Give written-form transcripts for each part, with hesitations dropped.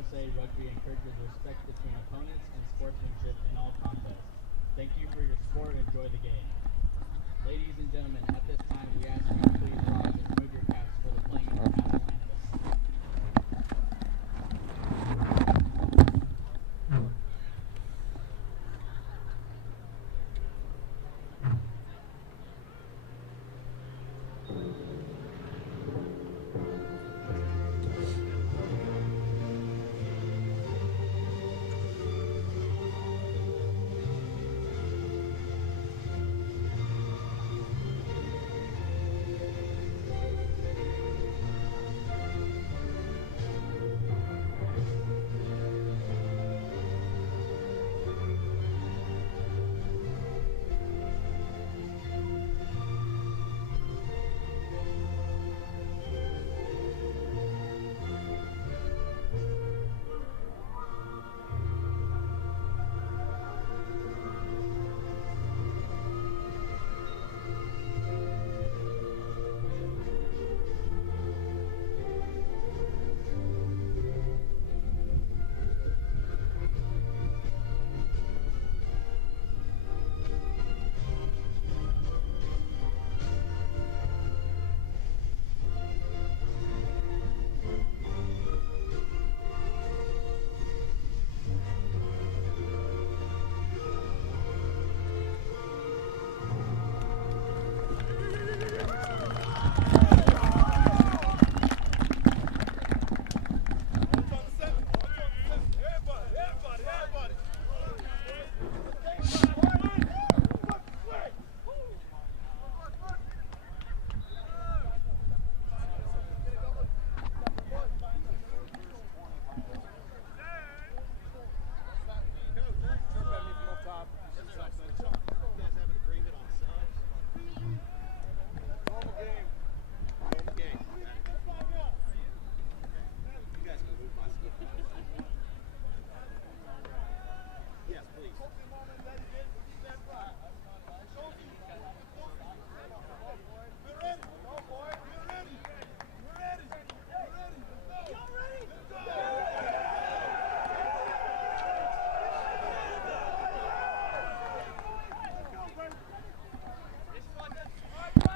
USA Rugby encourages respect between opponents and sportsmanship in all contests. Thank you for your support and enjoy the game. Ladies and gentlemen, at this time we ask you to please rise and remove your caps for the playing of the national anthem.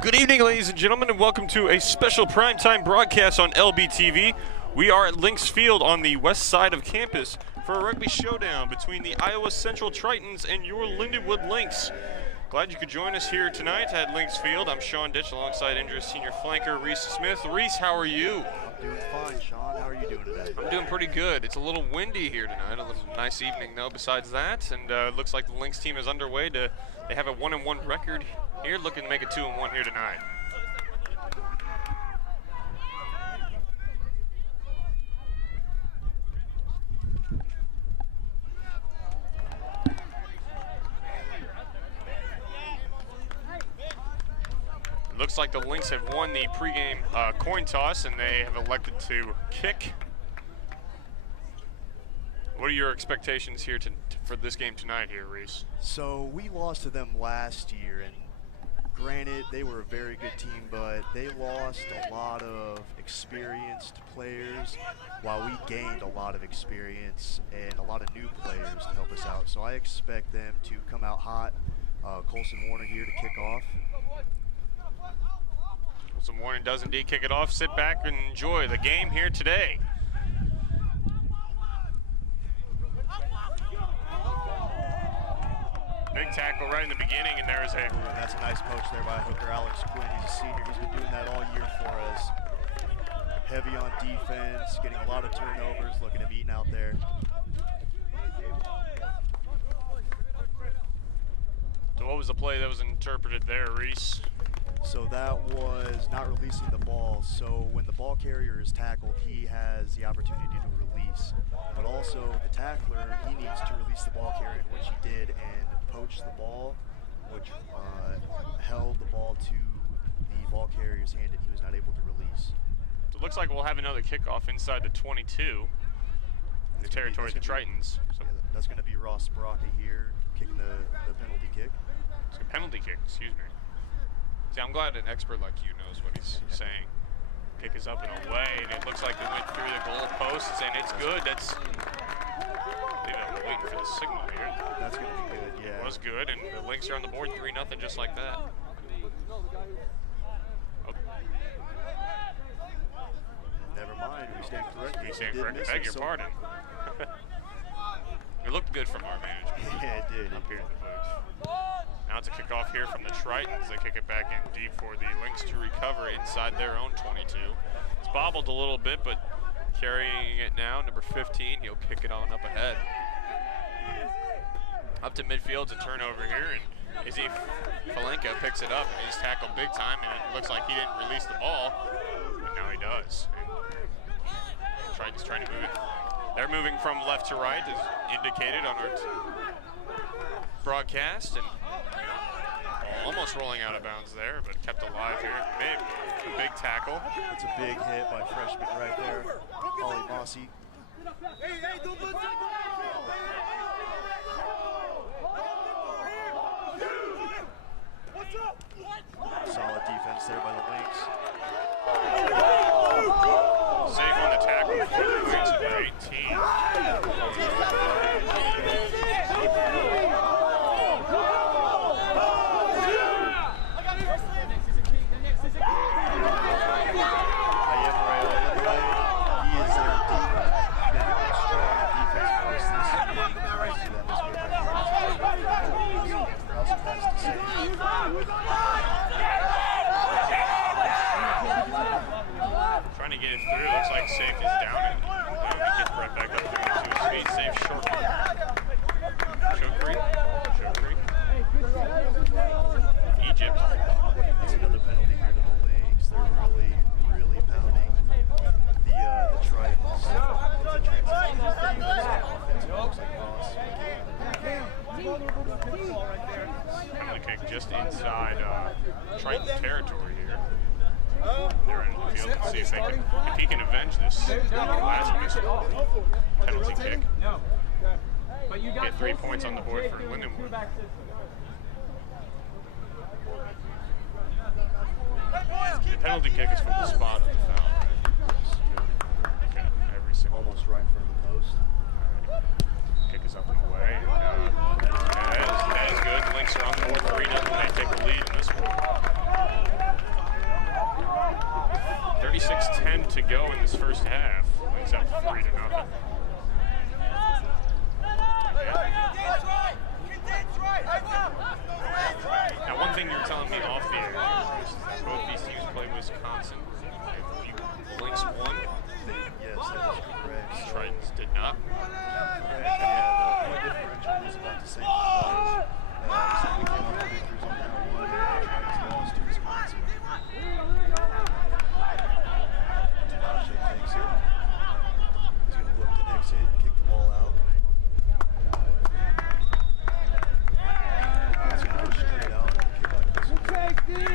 Good evening, ladies and gentlemen, and welcome to a special primetime broadcast on LBTV. We are at Lynx Field on the west side of campus for a rugby showdown between the Iowa Central Tritons and your Lindenwood Lynx. Glad you could join us here tonight at Lynx Field. I'm Sean Ditch alongside Indra senior flanker Reese Smith. Reese, how are you? I'm doing fine, Sean. How are you doing today? I'm doing pretty good. It's a little windy here tonight. A little nice evening, though, besides that. And it looks like the Lynx team is underway. They have a 1-1 record here, looking to make it 2-1 here tonight. Looks like the Lynx have won the pregame coin toss, and they have elected to kick. What are your expectations here for this game tonight here, Reese? So we lost to them last year, and granted, they were a very good team, but they lost a lot of experienced players while we gained a lot of experience and a lot of new players to help us out. So I expect them to come out hot. Colson Warner here to kick off. Colson Warner does indeed kick it off. Sit back and enjoy the game here today. Big tackle right in the beginning, and there is a... Ooh, and that's a nice poach there by hooker Alex Quinn. He's a senior. He's been doing that all year for us. Heavy on defense, getting a lot of turnovers. Look at him eating out there. So what was the play that was interpreted there, Reese? So that was not releasing the ball. So when the ball carrier is tackled, he has the opportunity to release. But also the tackler, he needs to release the ball carrier, which he did, and poached the ball, which held the ball to the ball carrier's hand, and he was not able to release. So it looks like we'll have another kickoff inside the 22, in the territory of the Tritons. So yeah, that's going to be Ross Baraka here, kicking the penalty kick. It's a penalty kick, excuse me. See, I'm glad an expert like you knows what he's saying. Kick is up and away, and it looks like they went through the goal posts, and it's good. That's, I think I'm waiting for the signal here. That's going to be good, yeah. It was good, and the Lynx are on the board 3-0 just like that. Oh. Never mind, we stand corrected. We stand corrected. Beg your pardon. It looked good from our management. Yeah, it did. Up here in the booth. Now it's a kickoff here from the Tritons. They kick it back in deep for the Lynx to recover inside their own 22. It's bobbled a little bit, but carrying it now, number 15, he'll kick it on up ahead. Up to midfield, it's a turnover here, and Izzy Falenka picks it up, and he's tackled big time, and it looks like he didn't release the ball, but now he does. And Tritons trying to move it. They're moving from left to right, as indicated on our broadcast, and almost rolling out of bounds there, but kept alive here. A big tackle. That's a big hit by freshman right there, Ollie Mossy. Solid defense there by the Lynx. Safe on the tackle for the Lynx at 18. Trying to get it through. Looks like Safe is down, and he gets right back up there to his feet. Safe short. Chokri. Egypt. That's another penalty here to the Lynx. They're really pounding the Tritons. It's a transition thing. Offense looks like Ross. Penalty kick just inside Triton territory here. They're in the field to see if he can avenge this last missed penalty kick. Get 3 points on the board for Lindenwood. The penalty kick is from the spot of the foul. Okay, every single Almost right in front of the post. Kick is up and away. That is good. The Lynx are on the board 3-0. They take the lead in this one. 36-10 to go in this first half. Lynx up 3-0. Now, one thing you were telling me off the air is that both these teams play Wisconsin. The Lynx won. Yes, that is correct. Tritons did not. Yeah, the point differential was about the same. Obviously, we came up with victories on that one. Tritons lost to Wisconsin. Tinashe takes it. He's going to look to exit and kick the ball out. He's going to go straight out and kick like this.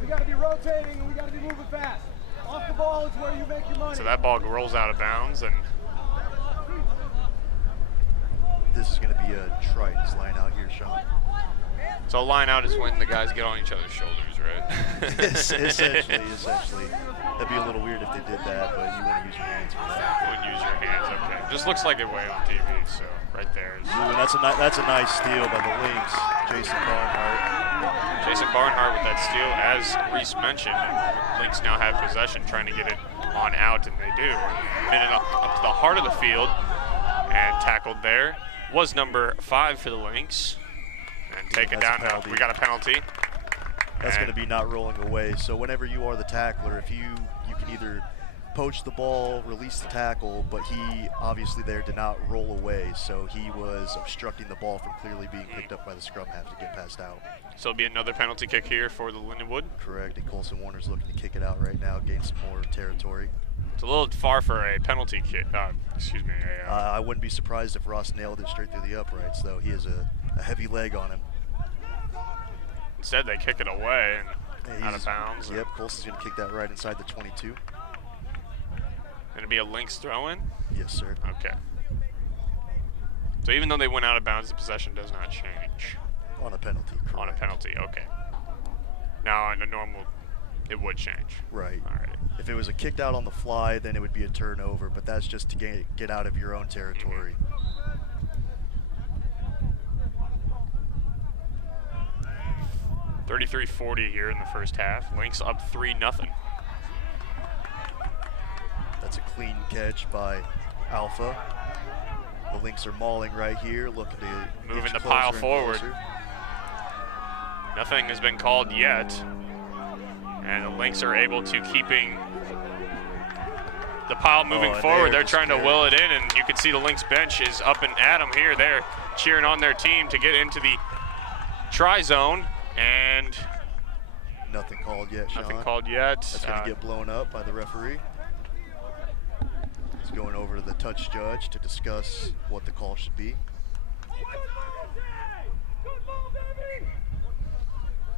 We got to be rotating and we got to be moving fast. Off the ball is where you make your money. So that ball rolls out of bounds, and This is going to be a Tritons line out here, Sean. so line out is when the guys get on each other's shoulders, right? essentially. That'd be a little weird if they did that, but you want to use your hands for that. You wouldn't use your hands, okay. Just looks like it way on TV, so right there is. Ooh, and that's a nice steal by the Lynx, Jason Barnhart. Jason Barnhart with that steal, as Reese mentioned. Lynx now have possession, trying to get it on out, and they do. Hit it up to the heart of the field, and tackled there. Was number 5 for the Lynx. And take it down now. We got a penalty. That's going to be not rolling away. So whenever you are the tackler, if you can either poach the ball, release the tackle, but he obviously there did not roll away, so he was obstructing the ball from clearly being picked up by the scrum half to get passed out. So it'll be another penalty kick here for the Lindenwood. Correct, and Colson Warner's looking to kick it out right now, gain some more territory. It's a little far for a penalty kick. Excuse me. I wouldn't be surprised if Ross nailed it straight through the uprights, though. He has a heavy leg on him. Instead, they kick it away and out of bounds. Yep, Colson's going to kick that right inside the 22. Going to be a Lynx throw-in? Yes, sir. Okay. So even though they went out of bounds, the possession does not change. On a penalty, correct. On a penalty, okay. Now on a normal, it would change. Right. All right. If it was a kicked out on the fly, then it would be a turnover, but that's just to get out of your own territory. 33-40 here in the first half. Lynx up 3-0. That's a clean catch by Alpha. The Lynx are mauling right here, looking to moving inch the closer pile and forward. closer. Nothing has been called yet. And the Lynx are able to keeping the pile moving forward. They're trying to will it in, and you can see the Lynx bench is up and at them here. They're cheering on their team to get into the try zone, and nothing called yet, Sean. Nothing called yet. That's going to get blown up by the referee. He's going over to the touch judge to discuss what the call should be.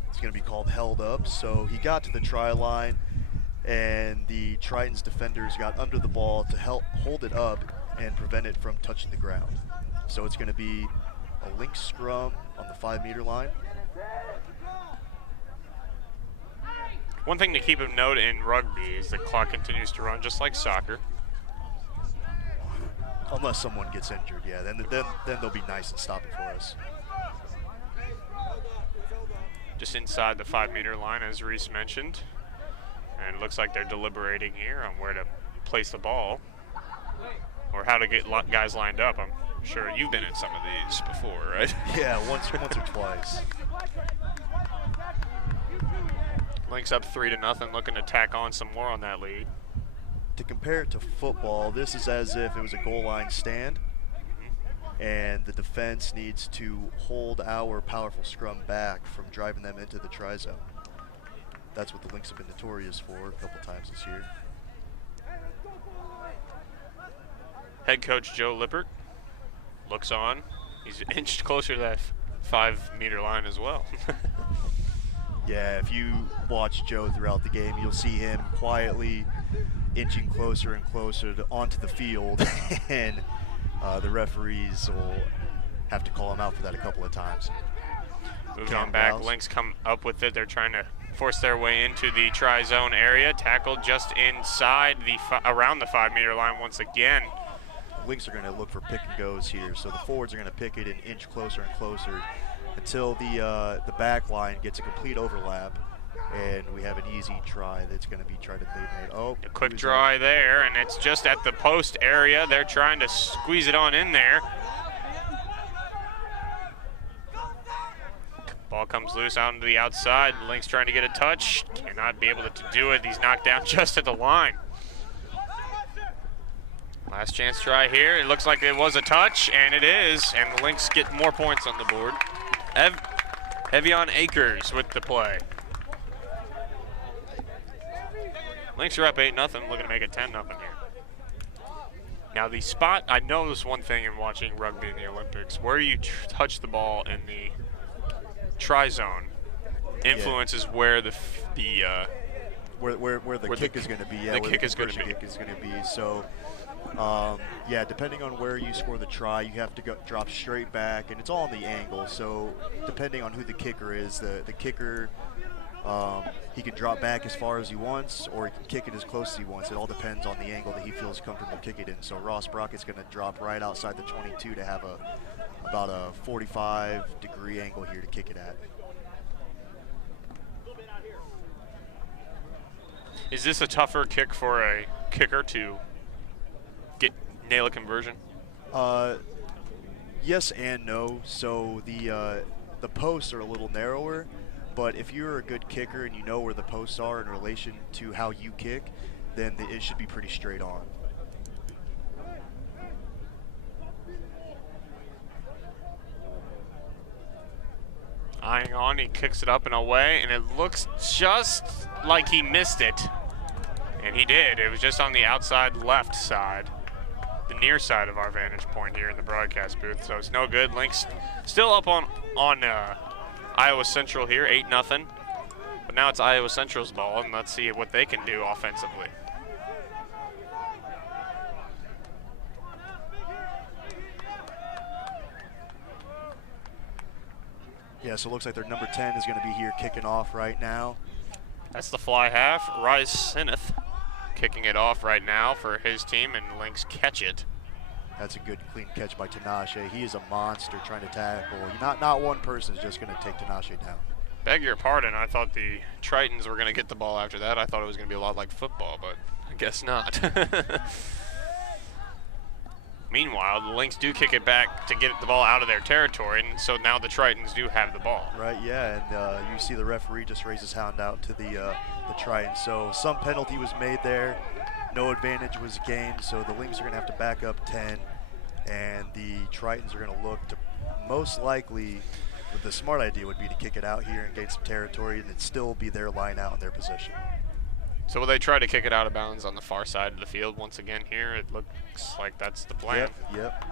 It's going to be called held up. So he got to the try line, and the Tritons defenders got under the ball to help hold it up and prevent it from touching the ground. So it's going to be a Lynx scrum on the 5-meter line. One thing to keep of note in rugby is the clock continues to run just like soccer. Unless someone gets injured, yeah, then they'll be nice and stop it for us. Just inside the 5-meter line, as Reese mentioned. And it looks like they're deliberating here on where to place the ball or how to get guys lined up. I'm sure you've been in some of these before, right? Yeah, once or twice. Lynx up 3-0, looking to tack on some more on that lead. To compare it to football, this is as if it was a goal line stand, and the defense needs to hold our powerful scrum back from driving them into the try zone. That's what the Lynx have been notorious for a couple times this year. Head coach Joe Lippert looks on. He's inched closer to that 5-meter line as well. Yeah, if you watch Joe throughout the game, you'll see him quietly inching closer and closer onto the field, and the referees will have to call him out for that a couple of times. Moving on back, Lynx come up with it. They're trying to force their way into the try zone area. Tackled just inside around the 5-meter line once again. Lynx are going to look for pick and goes here, so the forwards are going to pick it and inch closer and closer until the back line gets a complete overlap, and we have an easy try that's going to be tried to be made. Oh, a quick try there, and it's just at the post area. They're trying to squeeze it on in there. Ball comes loose out into the outside. Lynx trying to get a touch. Cannot be able to do it. He's knocked down just at the line. Last chance try here. It looks like it was a touch, and it is. And the Lynx get more points on the board. Evian Akers with the play. Lynx are up 8-0, looking to make it 10-0 here. Now the spot, I noticed one thing in watching rugby in the Olympics, where you touch the ball in the try zone influences where the kick is going to be. Yeah, the kick is going to be. Kick is going to be. So, yeah, depending on where you score the try, you have to drop straight back, and it's all on the angle. So, depending on who the kicker is, the kicker, he can drop back as far as he wants, or he can kick it as close as he wants. It all depends on the angle that he feels comfortable kicking it in. So, Ross Brockett's going to drop right outside the 22 to have about a 45-degree angle here to kick it at. Is this a tougher kick for a kicker to nail a conversion? Yes and no. So the posts are a little narrower, but if you're a good kicker and you know where the posts are in relation to how you kick, then it should be pretty straight on. Eyeing on, he kicks it up and away, and it looks just like he missed it. And he did. It was just on the outside left side, the near side of our vantage point here in the broadcast booth. So it's no good. Lynx still up on Iowa Central here, 8-0. But now it's Iowa Central's ball, and let's see what they can do offensively. Yeah, so it looks like their number 10 is going to be here kicking off right now. That's the fly half. Rise Sinneth kicking it off right now for his team, and Lynx catch it. That's a good clean catch by Tinashe. He is a monster trying to tackle. Not one person is just going to take Tinashe down. Beg your pardon, I thought the Tritons were going to get the ball after that. I thought it was going to be a lot like football, but I guess not. Meanwhile, the Lynx do kick it back to get the ball out of their territory, and so now the Tritons do have the ball. Right, yeah, and you see the referee just raise his hand out to the Tritons. So some penalty was made there. No advantage was gained, so the Lynx are going to have to back up 10, and the Tritons are going to look to most likely, the smart idea would be to kick it out here and gain some territory, and it'd still be their line out in their position. So will they try to kick it out of bounds on the far side of the field once again here? It looks like that's the plan. Yep.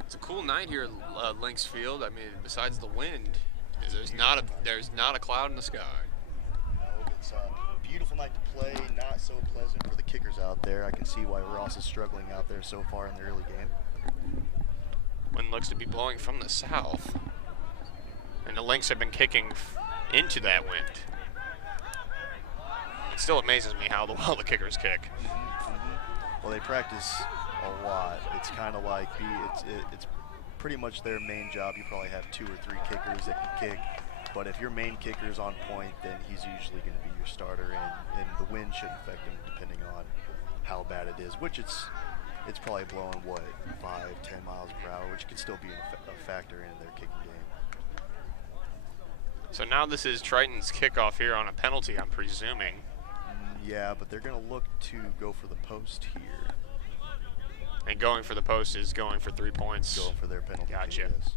It's a cool night here at Lynx Field. I mean, besides the wind, there's not a cloud in the sky. It's a beautiful night to play, not so pleasant for the kickers out there. I can see why Ross is struggling out there so far in the early game. Wind looks to be blowing from the south, and the Lynx have been kicking into that wind. It still amazes me how well the kickers kick. Well, they practice a lot. It's kind of like it's pretty much their main job. You probably have 2 or 3 kickers that can kick, but if your main kicker's on point, then he's usually going to be your starter, and the wind shouldn't affect him depending on how bad it is, which it's probably blowing, what, 5-10 miles per hour, which can still be a factor in their kicking game. So now this is Triton's kickoff here on a penalty, I'm presuming. Yeah, but they're going to look to go for the post here. And going for the post is going for 3 points. Going for their penalty. Gotcha. Yes.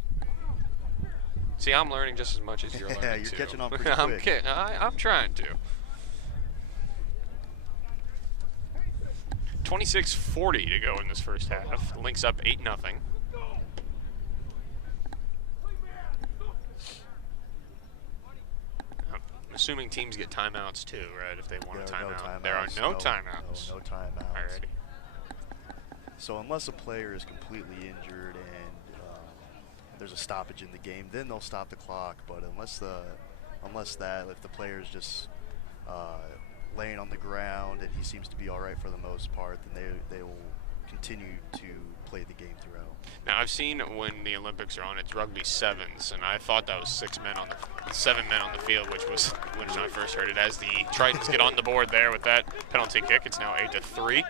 See, I'm learning just as much as you're learning. Yeah, you're too. catching on pretty quick. I'm trying to. 26:40 to go in this first half. Lynx up 8-0. I'm assuming teams get timeouts too, right? If they want a timeout. There are no timeouts. No timeouts. Alrighty. So unless a player is completely injured and there's a stoppage in the game, then they'll stop the clock. But unless that, if the player's just laying on the ground and he seems to be all right for the most part, then they will continue to play the game throughout. Now I've seen when the Olympics are on, it's rugby sevens, and I thought that was 7 men on the field, which was when I first heard it. As the Tritons get on the board there with that penalty kick, it's now 8-3.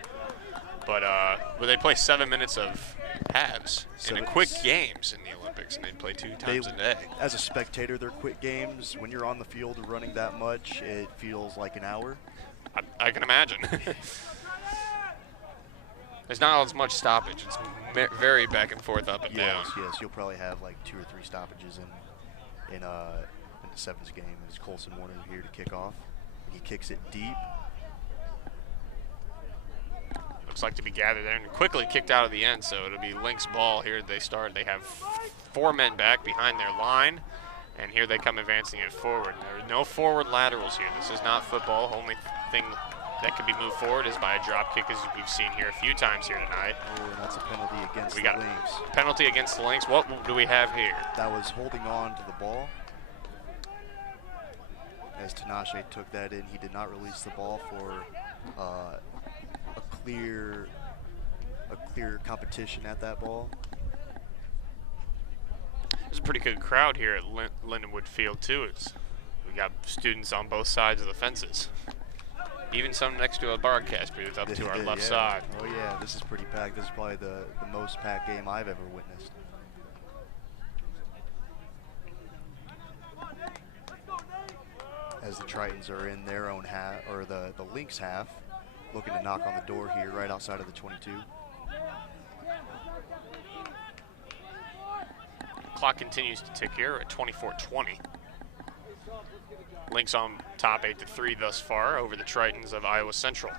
But they play 7 minutes of halves in quick games in the Olympics, and they play 2 times a day. As a spectator, they're quick games. When you're on the field running that much, it feels like an hour. I can imagine. There's not as much stoppage. It's very back and forth, up and down. Yes, you'll probably have like 2 or 3 stoppages in the sevens game. As Colson Warner here to kick off, he kicks it deep. Looks like to be gathered there and quickly kicked out of the end, so it'll be Lynx ball here. They start. They have 4 men back behind their line, and here they come advancing it forward. There are no forward laterals here. This is not football. Only thing that can be moved forward is by a drop kick, as we've seen here a few times here tonight. Oh, and that's a penalty against the got Lynx. Penalty against the Lynx. What do we have here? That was holding on to the ball. As Tinashe took that in, he did not release the ball for a clear competition at that ball. There's a pretty good crowd here at Lindenwood Field too. We got students on both sides of the fences. Even some next to a broadcast booth up to our left side. Oh yeah, this is pretty packed. This is probably the most packed game I've ever witnessed. As the Tritons are in their own half, or the Lynx half, looking to knock on the door here right outside of the 22. Clock continues to tick here at 24:20. Lynx on top 8-3 thus far over the Tritons of Iowa Central.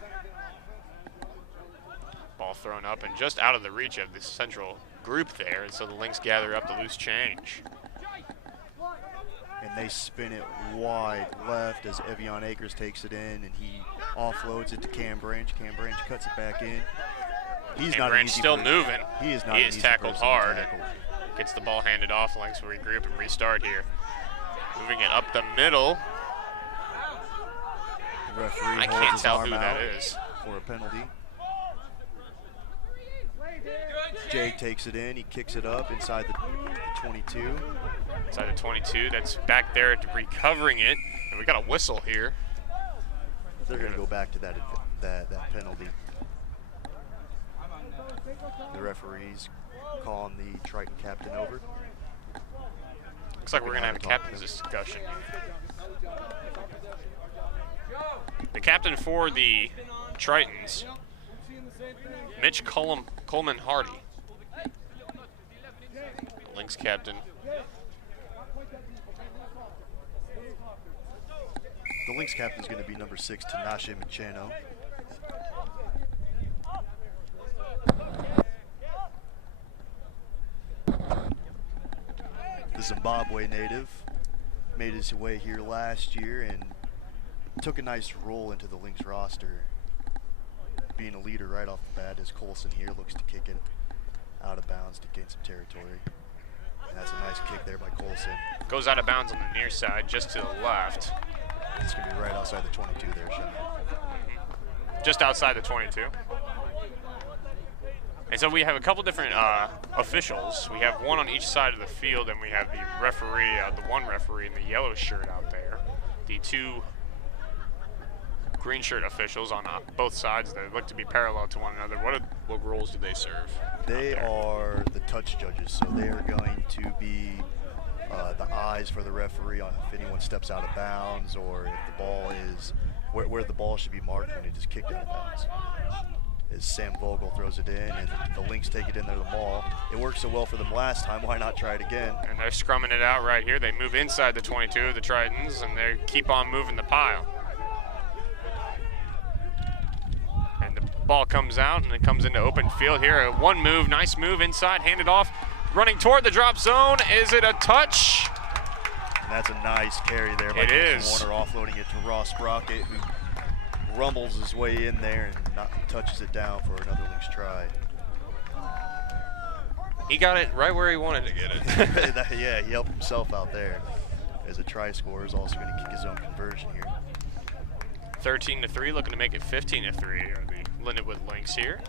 Ball thrown up and just out of the reach of the Central group there, and so the Lynx gather up the loose change. and they spin it wide left as Evian Akers takes it in, and he offloads it to Cam Branch. Cam Branch cuts it back in. He's Cam not Branch an easy still person. moving. He is not. He an is easy tackled person to hard. tackle. Gets the ball handed off. Lynx will regroup and restart here. Moving it up the middle. The referee I holds can't his tell arm who out that is. for a penalty. Jake takes it in. He kicks it up inside the 22. Inside the 22. That's back there recovering it. And we got a whistle here. They're going to go back to that penalty. The referees calling the Triton captain over. Looks like we're going to have a captain's discussion. The captain for the Tritons, Mitch Coleman Hardy. Lynx captain. The Lynx captain is going to be number 6, Tinashe Michano. The Zimbabwe native made his way here last year and took a nice role into the Lynx roster, being a leader right off the bat as Colson here looks to kick it out of bounds to gain some territory. And that's a nice kick there by Colson. Goes out of bounds on the near side, just to the left. It's going to be right outside the 22 there, Sean. Just outside the 22. And so we have a couple different officials. We have one on each side of the field, and we have the referee, the one referee in the yellow shirt out there. The two green shirt officials on both sides that look to be parallel to one another. What roles do they serve? They are the touch judges, so they are going to be the eyes for the referee on if anyone steps out of bounds or if the ball is where the ball should be marked when it is kicked out of bounds. As Sam Vogel throws it in and the Lynx take it in there the ball. It worked so well for them last time, why not try it again? And they're scrumming it out right here. They move inside the 22 of the Tritons, and they keep on moving the pile. And the ball comes out, and it comes into open field here. One move, nice move inside, handed off. Running toward the drop zone. Is it a touch? And that's a nice carry there by Colson Warner, offloading it to Ross Brockett, who rumbles his way in there and touches it down for another Lynx try. He got it right where he wanted to get it. Yeah, he helped himself out there. As a try scorer is also going to kick his own conversion here. 13-3, looking to make it 15-3 are the Lindenwood Lynx here.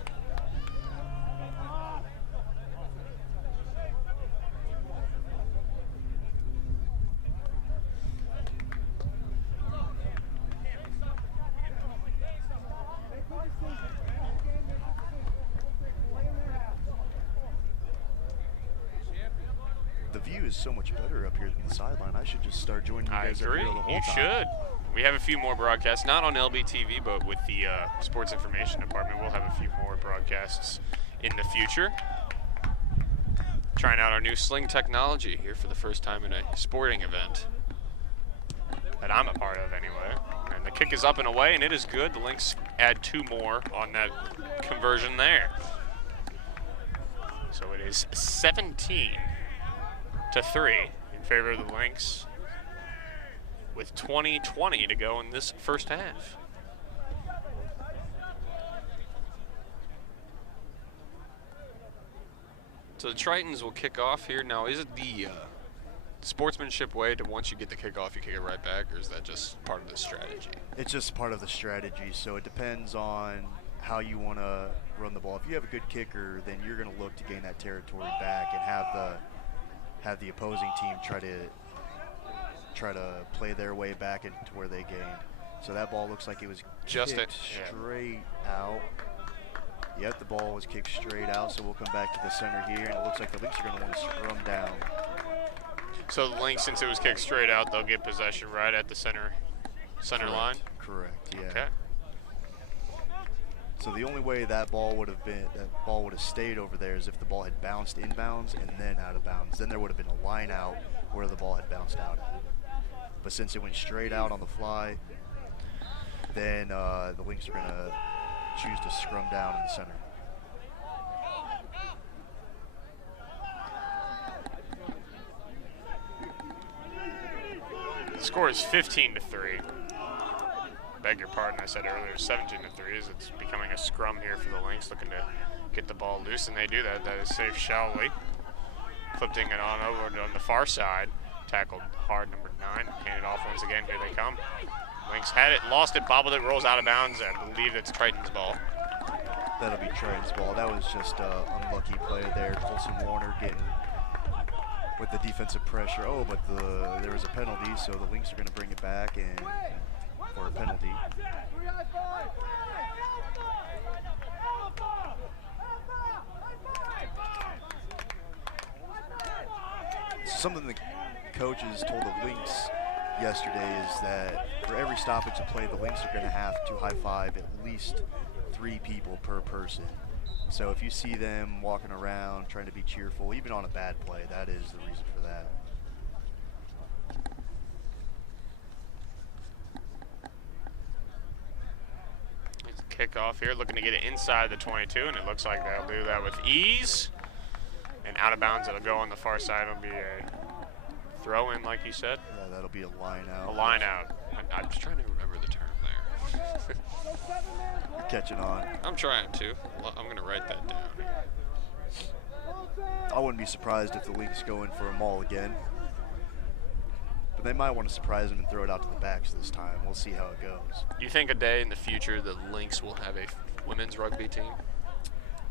The view is so much better up here than the sideline. I should just start joining you guys I agree. up here the whole You time. should. We have a few more broadcasts, not on LBTV, but with the Sports Information Department. We'll have a few more broadcasts in the future. Trying out our new sling technology here for the first time in a sporting event that I'm a part of anyway. And the kick is up and away, and it is good. The Lynx add 2 more on that conversion there. So it is 17-3 in favor of the Lynx, with 20-20 to go in this first half. So the Tritons will kick off here. Now, is it the sportsmanship way to once you get the kickoff, you kick it right back, or is that just part of the strategy? It's just part of the strategy, so it depends on how you want to run the ball. If you have a good kicker, then you're going to look to gain that territory back and have the opposing team try to play their way back into where they gained. So that ball looks like it was kicked straight out. Yep, the ball was kicked straight out, so we'll come back to the center here, and it looks like the Lynx are going to want to scrum down. So the Lynx, since it was kicked straight out, they'll get possession right at the center line? Correct, yeah. Okay. So the only way that ball would have stayed over there is if the ball had bounced inbounds and then out of bounds. Then there would have been a line out where the ball had bounced out. But since it went straight out on the fly, then the Lynx are going to choose to scrum down in the center. score is 15-3. Beg your pardon, I said earlier 17-3. It's becoming a scrum here for the Lynx, looking to get the ball loose, and they do that. That is safe, Shelley. Flipping it on over on the far side. Tackled hard, number 9. Handed off once again. Here they come. Lynx had it, lost it, bobbled it, rolls out of bounds. I believe it's Tritons' ball. That'll be Tritons' ball. That was just an unlucky play there. Colson Warner getting with the defensive pressure. Oh, but there was a penalty, so the Lynx are going to bring it back and for a penalty. Something the coaches told the Lynx yesterday is that for every stoppage of play, the Lynx are going to have to high-five at least 3 people per person. So if you see them walking around trying to be cheerful, even on a bad play, that is the reason for that. It's a kickoff here, looking to get it inside the 22, and it looks like they'll do that with ease. And out of bounds, it'll go on the far side. It'll be a throw in, like you said. Yeah, that'll be a line out. A line out. I'm just trying to remember the term there. Catching on. I'm trying to. I'm going to write that down. I wouldn't be surprised if the Lynx go in for a maul again. But they might want to surprise them and throw it out to the backs this time. We'll see how it goes. You think a day in the future the Lynx will have a women's rugby team?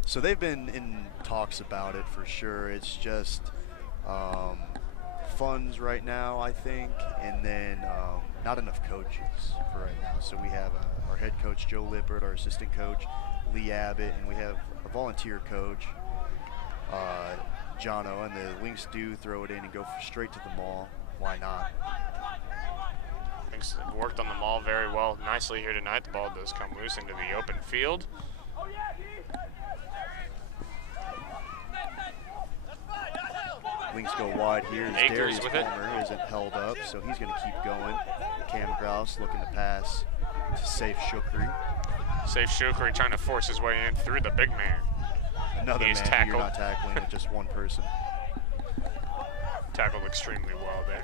So they've been in talks about it for sure. It's just funds right now, I think, and then not enough coaches for right now. So we have our head coach, Joe Lippert, our assistant coach, Lee Abbott, and we have a volunteer coach, Jono, and the Lynx do throw it in and go straight to the maul. Why not? Lynx have worked on the maul very well, nicely here tonight. The ball does come loose into the open field. Lynx go wide here as Akers Darius with it. Palmer isn't held up, so he's going to keep going. Cam Grouse looking to pass to Safe Shukri. Safe Shukri trying to force his way in through the big man. Another He's man tackled. you're not tackling with just one person. Tackled extremely well there.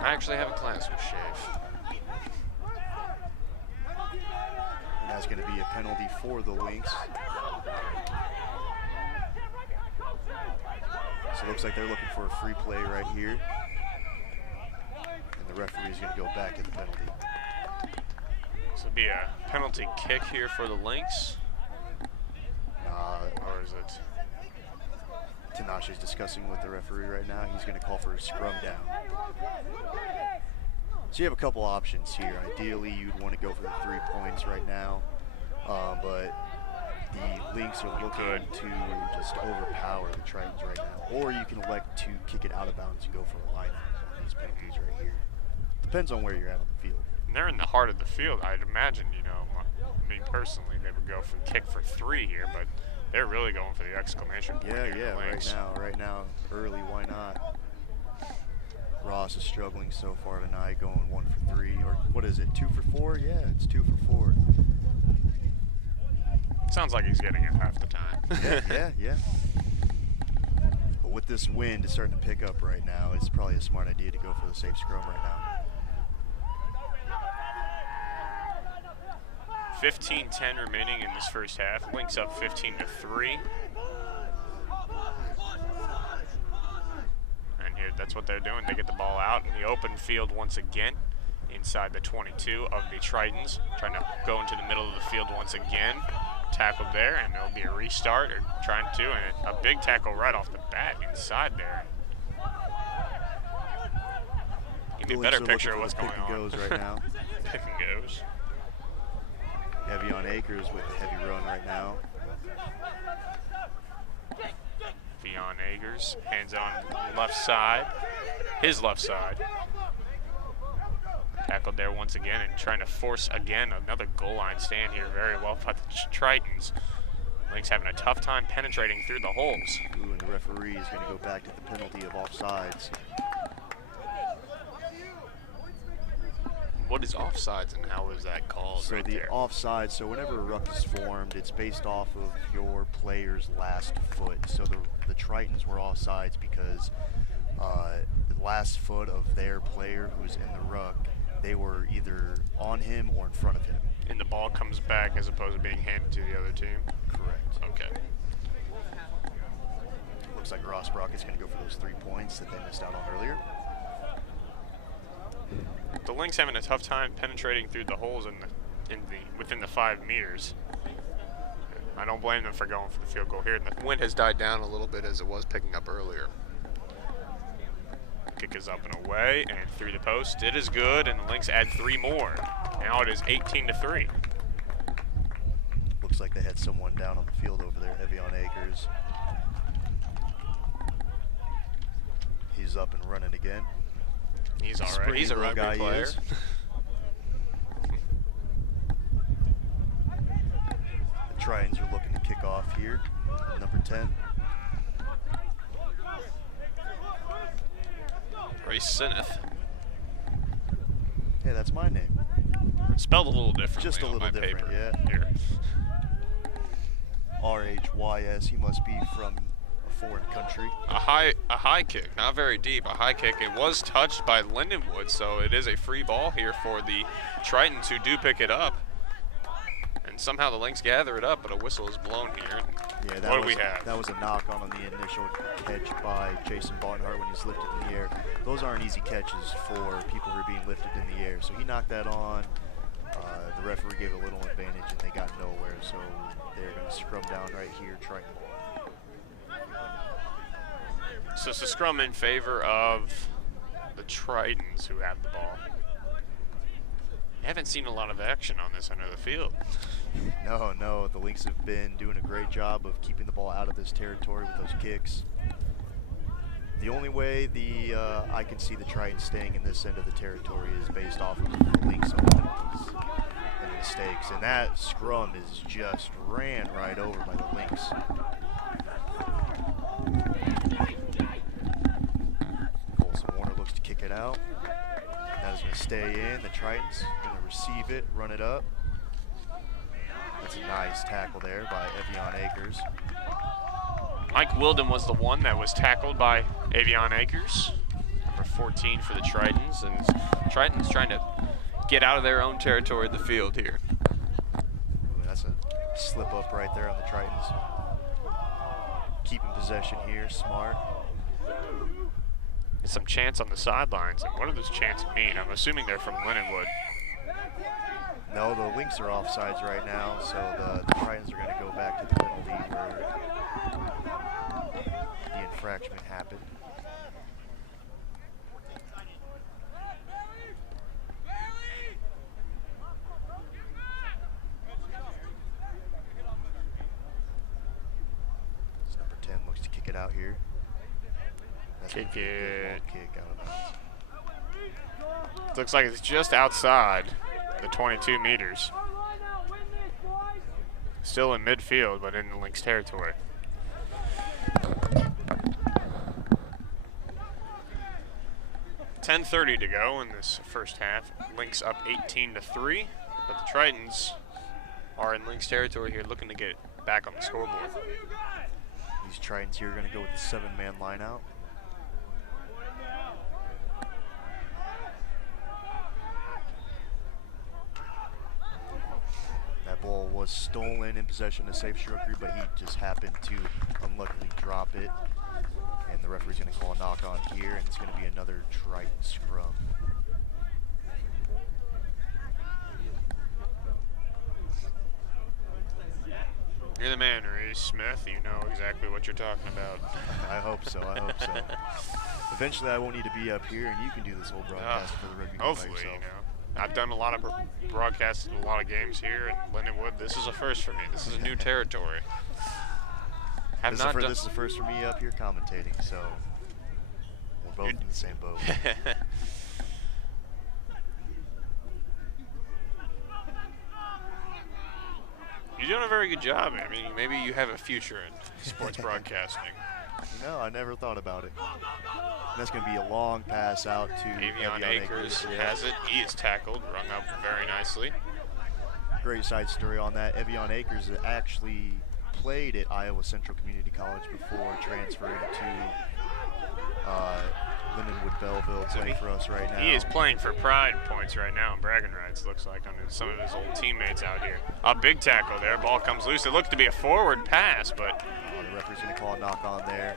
I actually have a class with Shave. And that's going to be a penalty for the Lynx. So it looks like they're looking for a free play right here. And the referee's going to go back to the penalty. This will be a penalty kick here for the Lynx. Or is it? Tinashe's discussing with the referee right now. He's going to call for a scrum down. So you have a couple options here. Ideally, you'd want to go for the 3 points right now, but the Lynx are looking to just overpower the Tritons right now. Or you can elect to kick it out of bounds and go for a line out on these penalties right here. Depends on where you're at on the field. And they're in the heart of the field. I'd imagine, you know, me personally, they would go for kick for 3 here, but they're really going for the exclamation point. Yeah, right now, early, why not? Ross is struggling so far tonight, going 1 for 3, or what is it, 2 for 4? Yeah, it's 2 for 4. Sounds like he's getting it half the time. Yeah. But with this wind, it's starting to pick up right now. It's probably a smart idea to go for the safe scrum right now. 15-10 remaining in this first half. Lynx up 15-3. And here, that's what they're doing. They get the ball out in the open field once again, inside the 22 of the Tritons. Trying to go into the middle of the field once again. Tackled there, and there'll be a restart, or trying to, and a big tackle right off the bat inside there. Give me a better picture of what's going on. Pick and goes right now. Pick and goes. Evian Akers with the heavy run right now. Evian Akers, hands on left side, his left side. Tackled there once again and trying to force again another goal line stand here very well by the Tritons. Lynx having a tough time penetrating through the holes. Ooh, and the referee is going to go back to the penalty of offsides. What is offsides and how is that called? So right the there? offside, so whenever a ruck is formed, it's based off of your player's last foot. So the Tritons were offsides because the last foot of their player who's in the ruck, they were either on him or in front of him. And the ball comes back as opposed to being handed to the other team? Correct. Okay. Looks like Ross Brock is going to go for those 3 points that they missed out on earlier. The Lynx having a tough time penetrating through the holes within the 5 meters. I don't blame them for going for the field goal here. And the wind has died down a little bit as it was picking up earlier. Kick is up and away and through the post. It is good, and the Lynx add 3 more. Now it is 18-3. Looks like they had someone down on the field over there, Evian Akers. He's up and running again. He's all right. He's a rugby player. The Tritons are looking to kick off here. Number 10. Ray Sinneth. Hey, that's my name. It's spelled a little differently Just a on little my different, paper. yeah. Here. R-H-Y-S. He must be from a foreign country. A high kick, not very deep, a high kick. It was touched by Lindenwood, so it is a free ball here for the Tritons, who do pick it up. And somehow the Lynx gather it up, but a whistle is blown here. Yeah, that What was, do we have? That was a knock on the initial catch by Jason Barnhart when he's lifted in the air. Those aren't easy catches for people who are being lifted in the air. So he knocked that on. The referee gave a little advantage, and they got nowhere. So they're going to scrum down right here, Triton ball. So it's a scrum in favor of the Tritons, who have the ball. I haven't seen a lot of action on this end of the field. No, the Lynx have been doing a great job of keeping the ball out of this territory with those kicks. The only way I can see the Tritons staying in this end of the territory is based off of the Lynx own penalties and mistakes. And that scrum is just ran right over by the Lynx. Colson Warner looks to kick it out. That is going to stay in. The Tritons going to receive it, run it up. That's a nice tackle there by Evian Akers. Mike Wilden was the one that was tackled by Evian Akers, number 14 for the Tritons, and Tritons trying to get out of their own territory of the field here. That's a slip up right there on the Tritons. Keeping possession here, smart. And some chants on the sidelines, and what do those chants mean? I'm assuming they're from Lindenwood. No, the Lynx are offsides right now, so the Tritons are going to go back to the penalty where the infraction happened. So number 10 looks to kick it out here. That's Kick gonna be a good it. long kick out of bounds. Looks like it's just outside the 22 meters. Still in midfield, but in the Lynx territory. .10:30 to go in this first half. Lynx up 18-3, but the Tritons are in Lynx territory here, looking to get back on the scoreboard. These Tritons here are going to go with the 7-man line out. That ball was stolen in possession of Safe Shrookery, but he just happened to unluckily drop it. And the referee's going to call a knock on here, and it's going to be another Triton scrum. You're the man, Reese Smith. You know exactly what you're talking about. I hope so, I hope so. Eventually I won't need to be up here, and you can do this whole broadcast for the rugby game by Hopefully, yourself. you know. I've done a lot of broadcasts, a lot of games here at Lindenwood. This is a first for me. This is a new territory. This is the first for me up here commentating, so we're both in the same boat. You're doing a very good job. I mean, maybe you have a future in sports broadcasting. No, I never thought about it. And that's going to be a long pass out to Avion Akers has it. He is tackled, rung up very nicely. Great side story on that. Evion Akers actually played at Iowa Central Community College before transferring to Lindenwood, Belleville, playing for us right now. He is playing for pride points right now in bragging rights, looks like, on some of his old teammates out here. A big tackle there. Ball comes loose. It looked to be a forward pass, but the referee's going to call a knock on there.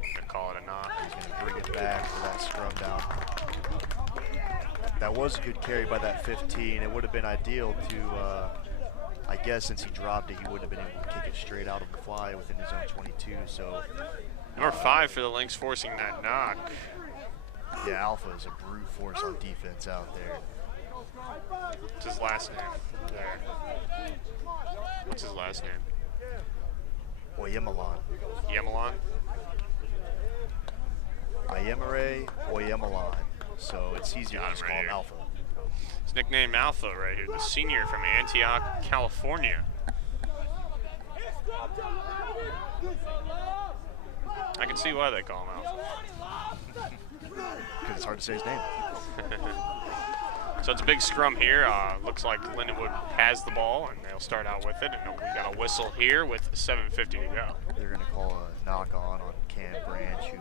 Going to call it a knock. He's going to bring it back for that scrum down. That was a good carry by that 15. It would have been ideal to, I guess since he dropped it, he wouldn't have been able to kick it straight out on the fly within his own 22. So number 5 for the Lynx forcing that knock. Yeah, Alpha is a brute force on defense out there. What's his last name? There. What's his last name? Oyemalan. Yemalon? Ayemare Oyemalan. So it's easier to just call him Alpha. His nickname Alpha right here, the senior from Antioch, California. I can see why they call him Alpha. Because it's hard to say his name. So it's a big scrum here. Looks like Lindenwood has the ball, and they'll start out with it. And we got a whistle here with 7:50 to go. They're going to call a knock-on Cam Branch, who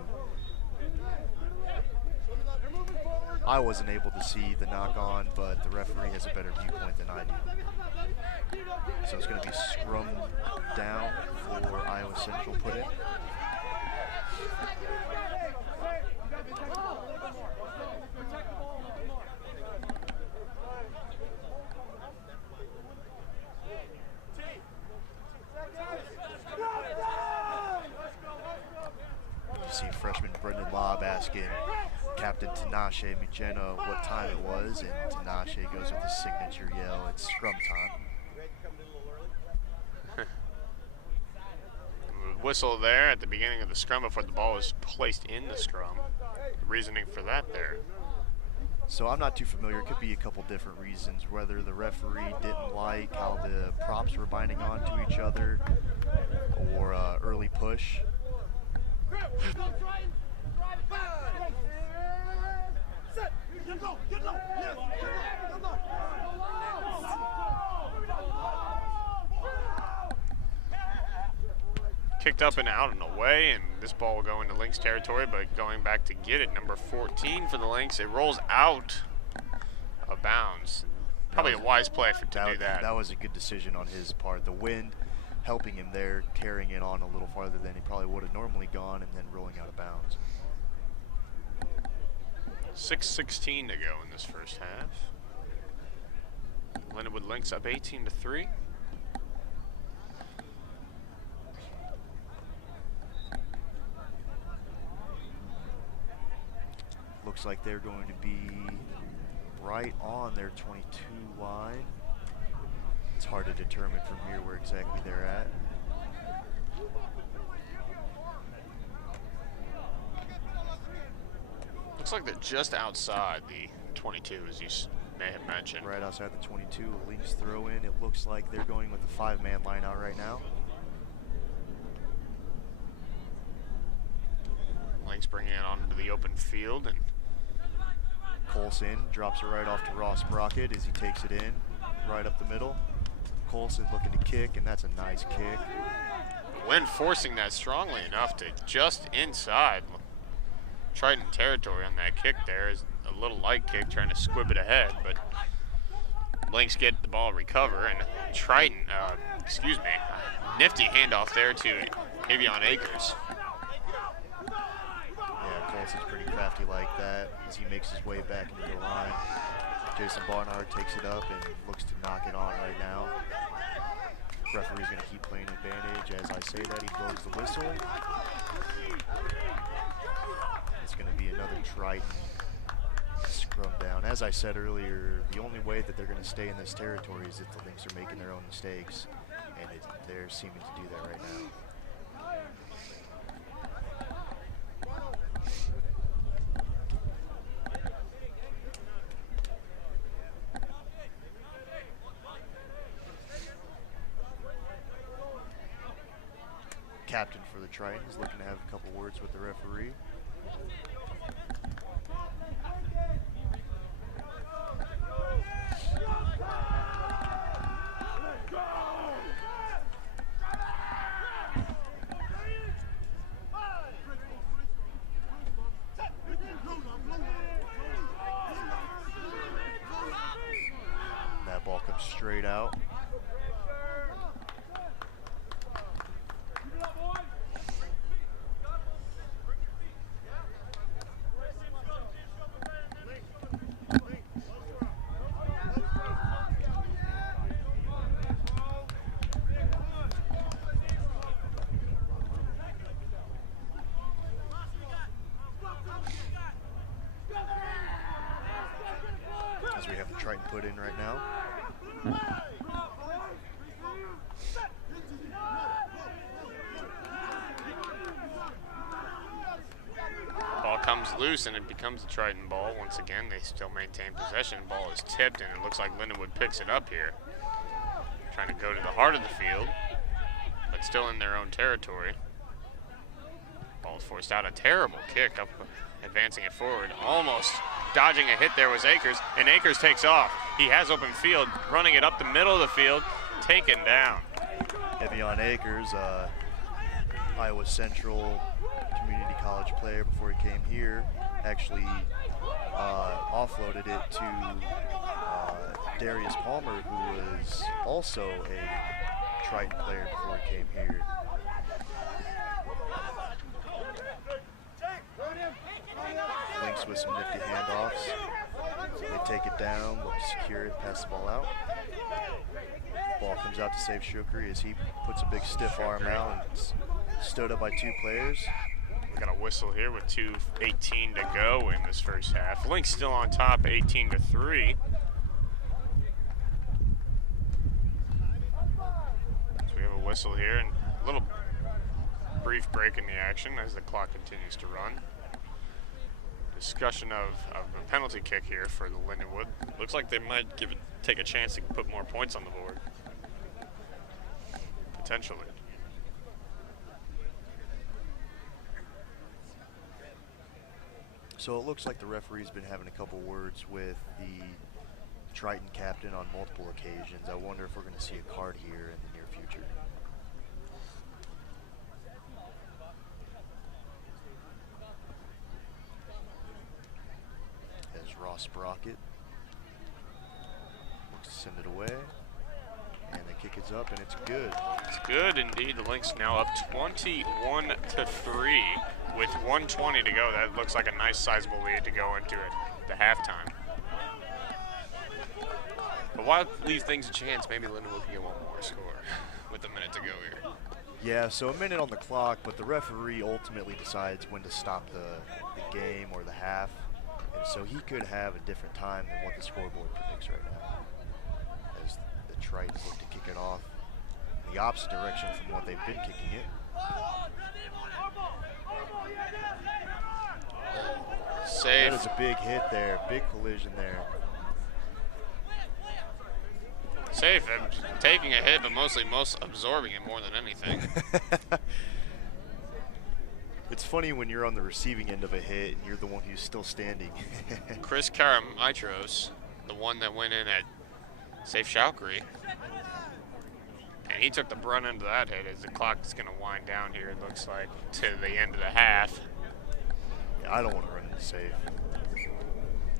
I wasn't able to see the knock-on, but the referee has a better viewpoint than I do. So it's going to be scrum down for Iowa Central put in. You see freshman Brendan Lobb asking Captain Tinashe Mujena what time it was, and Tinashe goes with his signature yell, it's scrum time. Whistle there at the beginning of the scrum before the ball was placed in the scrum. Reasoning for that there. So I'm not too familiar. It could be a couple different reasons, whether the referee didn't like how the props were binding onto each other, or early push. Kicked up and out and away, and this ball will go into Lynx territory, but going back to get it, number 14 for the Lynx, it rolls out of bounds. Probably a wise play to do that. That was a good decision on his part. The wind helping him there, carrying it on a little farther than he probably would have normally gone, and then rolling out of bounds. 6:16 to go in this first half. Lindenwood Lynx up 18-3. Looks like they're going to be right on their 22 line. It's hard to determine from here where exactly they're at. Looks like they're just outside the 22, as you may have mentioned. Right outside the 22, Lynx throw in. It looks like they're going with a 5-man line out right now. Lynx bringing it onto the open field, and Colson drops it right off to Ross Brockett as he takes it in, right up the middle. Colson looking to kick, and that's a nice kick. Wind forcing that strongly enough to just inside Triton territory on that kick there. Is a little light kick trying to squib it ahead, but Lynx get the ball, recover, and Triton, nifty handoff there to Avion Akers. Yeah, Colson's pretty crafty like that as he makes his way back into the line. Jason Barnard takes it up and looks to knock it on right now. Referee's going to keep playing advantage. As I say that, he blows the whistle. It's going to be another Triton scrum down. As I said earlier, the only way that they're going to stay in this territory is if the Lynx are making their own mistakes, and they're seeming to do that right now. captain for the Tritons, looking to have a couple words with the referee. That ball comes straight out. As we have the Triton put in right now. Ball comes loose and it becomes a Triton ball. Once again, they still maintain possession. Ball is tipped and it looks like Lindenwood picks it up here. Trying to go to the heart of the field, but still in their own territory. Ball is forced out. A terrible kick up, advancing it forward. Almost dodging a hit there was Akers, and Akers takes off. He has open field, running it up the middle of the field, taken down. Evian Akers, Iowa Central Community College player before he came here, actually offloaded it to Darius Palmer, who was also a Triton player before he came here. Lynx with some nifty handoffs. They take it down, look to secure it, pass the ball out. Ball comes out to save Shukri as he puts a big stiff arm out and stood up by two players. We got a whistle here with 2:18 to go in this first half. Lynx still on top, 18-3. So we have a whistle here and a little brief break in the action as the clock continues to run. Discussion of a penalty kick here for the Lindenwood. Looks like they might take a chance to put more points on the board. Potentially. So it looks like the referee's been having a couple words with the Triton captain on multiple occasions. I wonder if we're going to see a card here in the near future. As Ross Brockett looks to send it away. And the kick is up, and it's good. It's good indeed. The Lynx now up 21-3 with 1:20 to go. That looks like a nice sizable lead to go into it, the halftime. But why leave things a chance? Maybe Lindenwood can get one more score with a minute to go here. Yeah, so a minute on the clock, but the referee ultimately decides when to stop the game or the half. And so he could have a different time than what the scoreboard predicts right now, as the Tritons look to kick it off in the opposite direction from what they've been kicking it. Safe. That is a big hit there, big collision there. Safe. I'm taking a hit, but most absorbing it more than anything. It's funny when you're on the receiving end of a hit and you're the one who's still standing. Chris Karamitros, the one that went in at Safe Shaukery. And he took the brunt end of that hit as the clock is going to wind down here, it looks like, to the end of the half. Yeah, I don't want to run into Safe.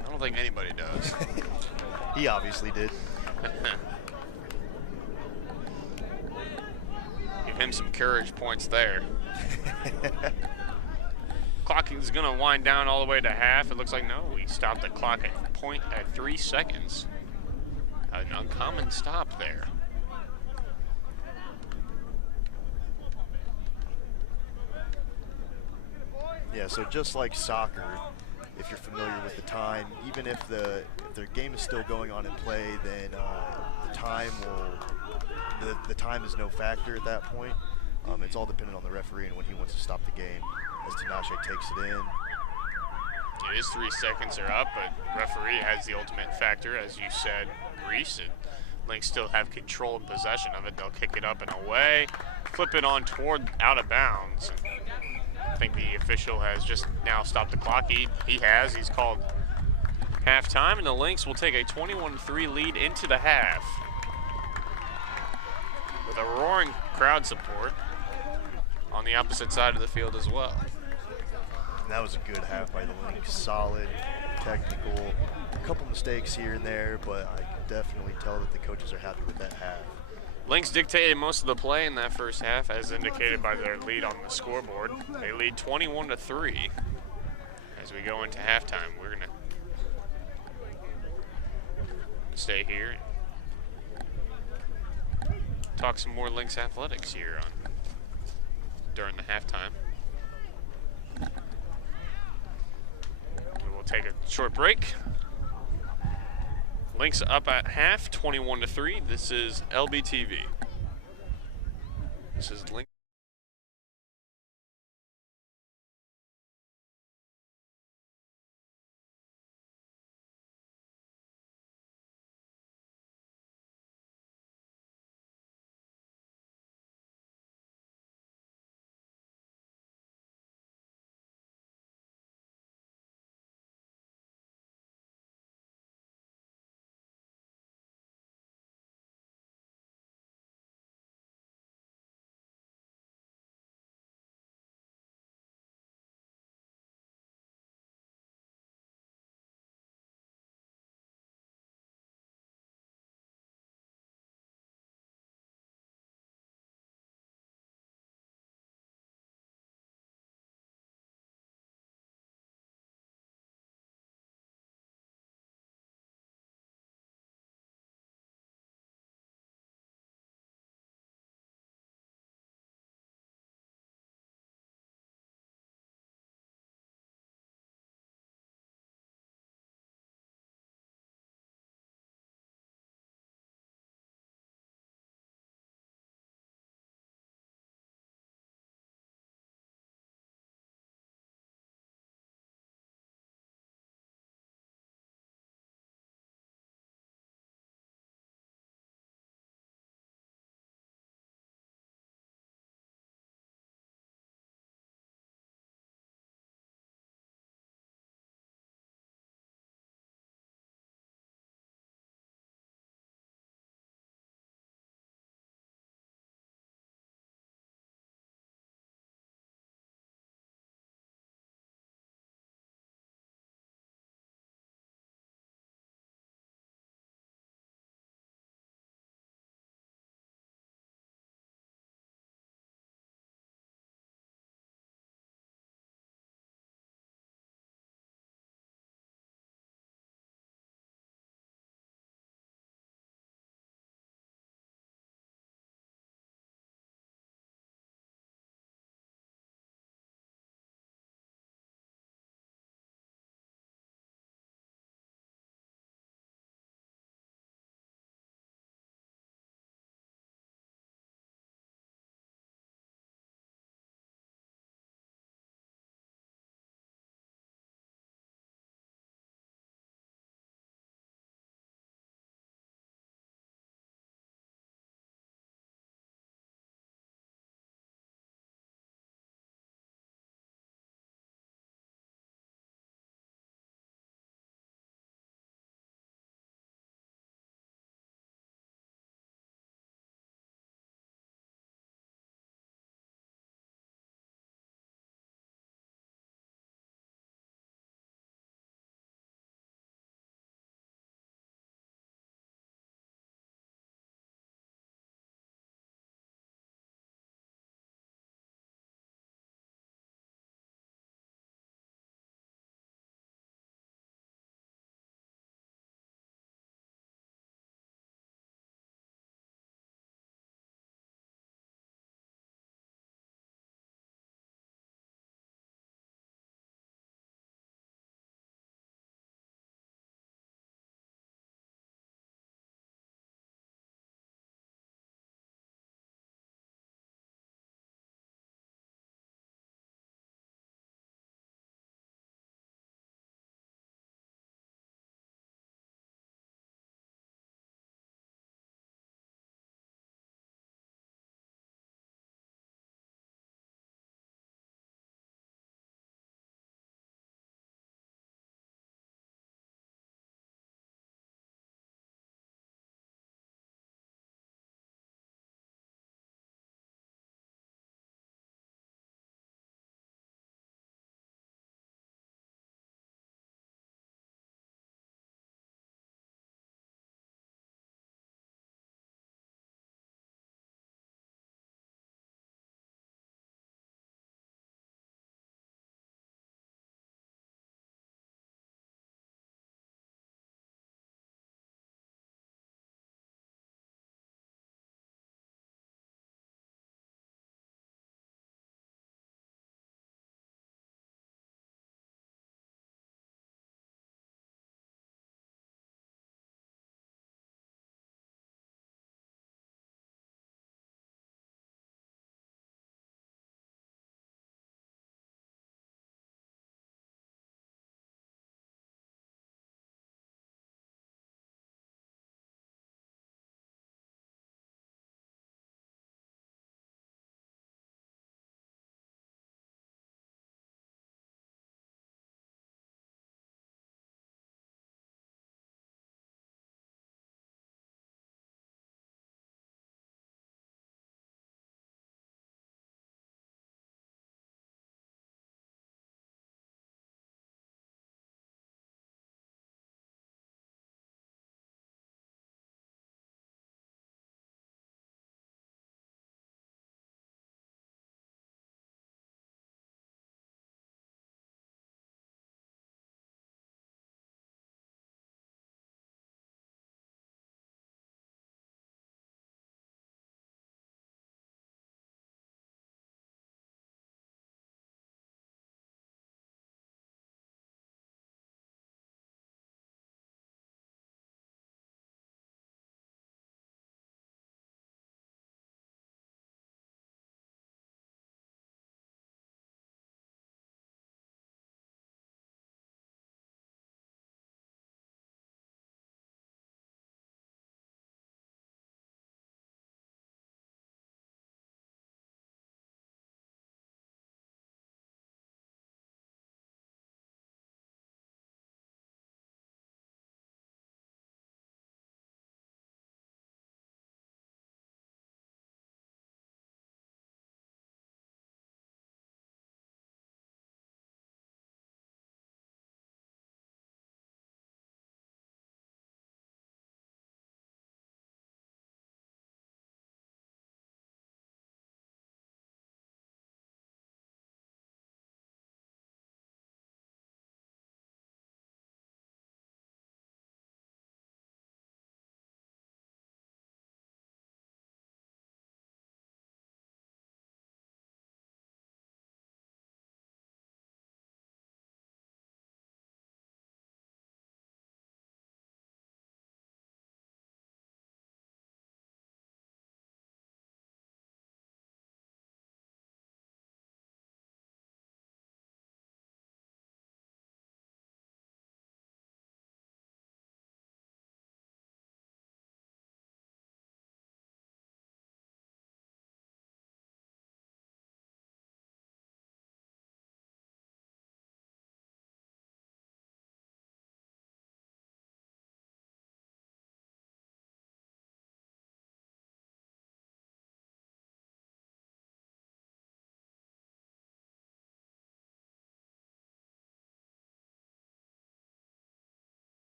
I don't think anybody does. He obviously did. Give him some courage points there. Clock is going to wind down all the way to half. It looks like no, we stopped the clock at 3 seconds. An uncommon stop there. Yeah, so just like soccer, if you're familiar with the time, even if the game is still going on in play, then the time is no factor at that point. It's all dependent on the referee and when he wants to stop the game. As Tinashe takes it in. It is 3 seconds are up, but referee has the ultimate factor, as you said, Reese. It Lynx still have control and possession of it. They'll kick it up and away, flip it on toward out of bounds. I think the official has just now stopped the clock. He has. He's called halftime, and the Lynx will take a 21-3 lead into the half with a roaring crowd support on the opposite side of the field as well. And that was a good half by the Lynx. Solid, technical, a couple mistakes here and there, but I can definitely tell that the coaches are happy with that half. Lynx Dictated most of the play in that first half, as indicated by their lead on the scoreboard. They lead 21-3 as we go into halftime. We're gonna stay here and talk some more Lynx athletics here during the halftime. We will take a short break. Lynx up at half, 21-3. This is LBTV. This is Lynx.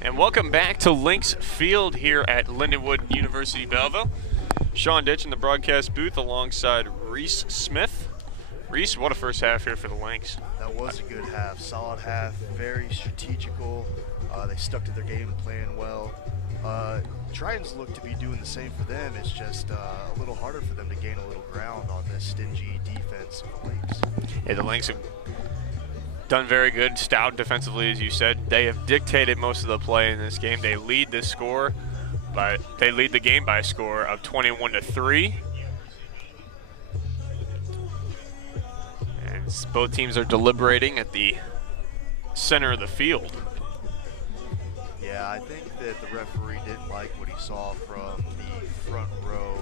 And welcome back to Lynx Field here at Lindenwood University Belleville. Sean Ditch in the broadcast booth alongside Reese Smith. Reese, what a first half here for the Lynx. That was a good half, solid half, very strategical. They stuck to their game plan well. Tritons look to be doing the same for them. It's just a little harder for them to gain a little ground on this stingy defense of the Lynx. Yeah, the Lynx have done very good, stout defensively, as you said. They have dictated most of the play in this game. They lead this score, but they lead the game by a score of 21-3. And both teams are deliberating at the center of the field. Yeah, I think that the referee didn't like what he saw from the front row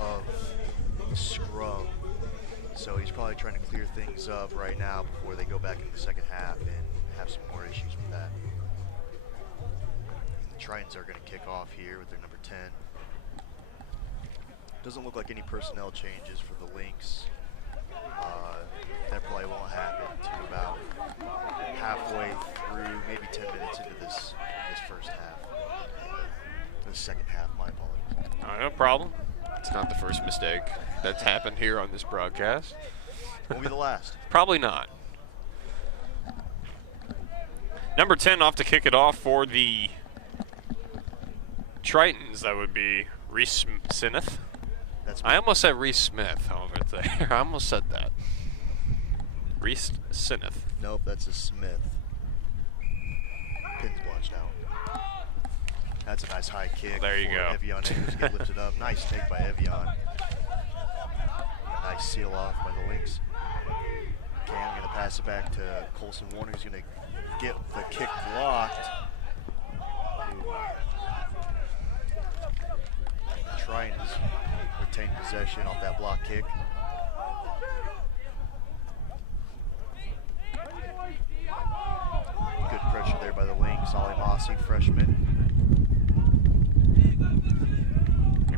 of the scrum. So he's probably trying to clear things up right now before they go back in the second half and have some more issues with that. The Tritons are going to kick off here with their number 10. Doesn't look like any personnel changes for the Lynx. That probably won't happen to about halfway through, maybe 10 minutes into this first half. The second half, my apologies. No problem. It's not the first mistake that's happened here on this broadcast. Won't be the last. Probably not. Number 10 off to kick it off for the Tritons. That would be Reese Smith. I almost said Reese Smith over there. I almost said that. Reese Smith. Nope, that's a Smith. Pin's blotched out. That's a nice high kick. There you go. Evian Akers get lifted up. Nice take by Evian. Nice seal off by the Lynx. Cam going to pass it back to Colson Warner, who's going to get the kick blocked. Tritons retain possession off that block kick. Good pressure there by the Lynx. Ollie Mossy, freshman.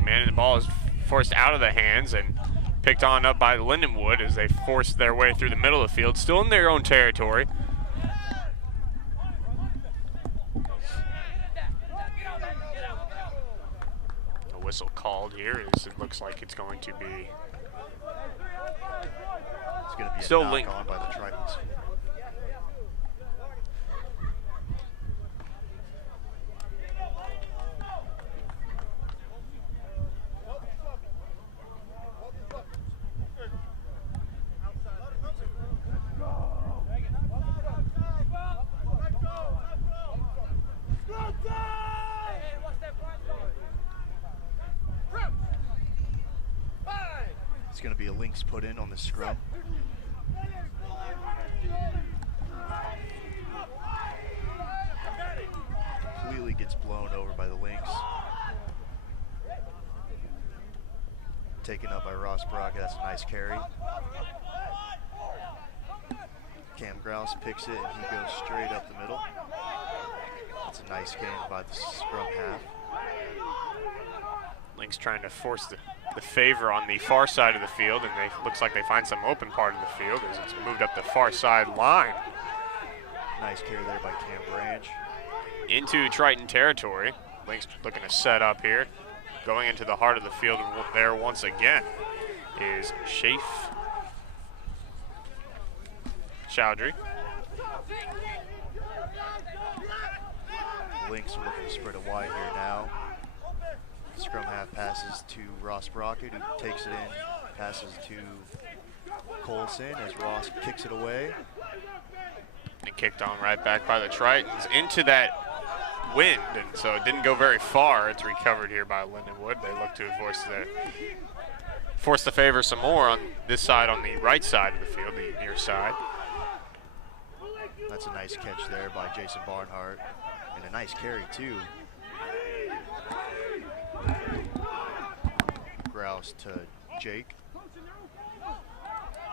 And the ball is forced out of the hands and picked on up by Lindenwood as they force their way through the middle of the field, still in their own territory. A whistle called here as it looks like it's going to be still a knock on by the Tritons. It's going to be a Lynx put in on the scrum. Completely gets blown over by the Lynx. Taken up by Ross Brockett. That's a nice carry. Cam Grouse picks it and he goes straight up the middle. That's a nice game by the scrum half. Lynx trying to force the favor on the far side of the field, and looks like they find some open part of the field as it's moved up the far side line. Nice carry there by Cam Branch. Into Triton territory. Lynx looking to set up here. Going into the heart of the field there once again is Shafe Chowdhury. Lynx are looking to spread it wide here now. Scrum half passes to Ross Brockett, who takes it in, passes to Colson as Ross kicks it away. And kicked on right back by the Tritons into that wind, and so it didn't go very far. It's recovered here by Lindenwood. They look to force the favor some more on this side, on the right side of the field, the near side. That's a nice catch there by Jason Barnhart, and a nice carry too. Grouse to Jake,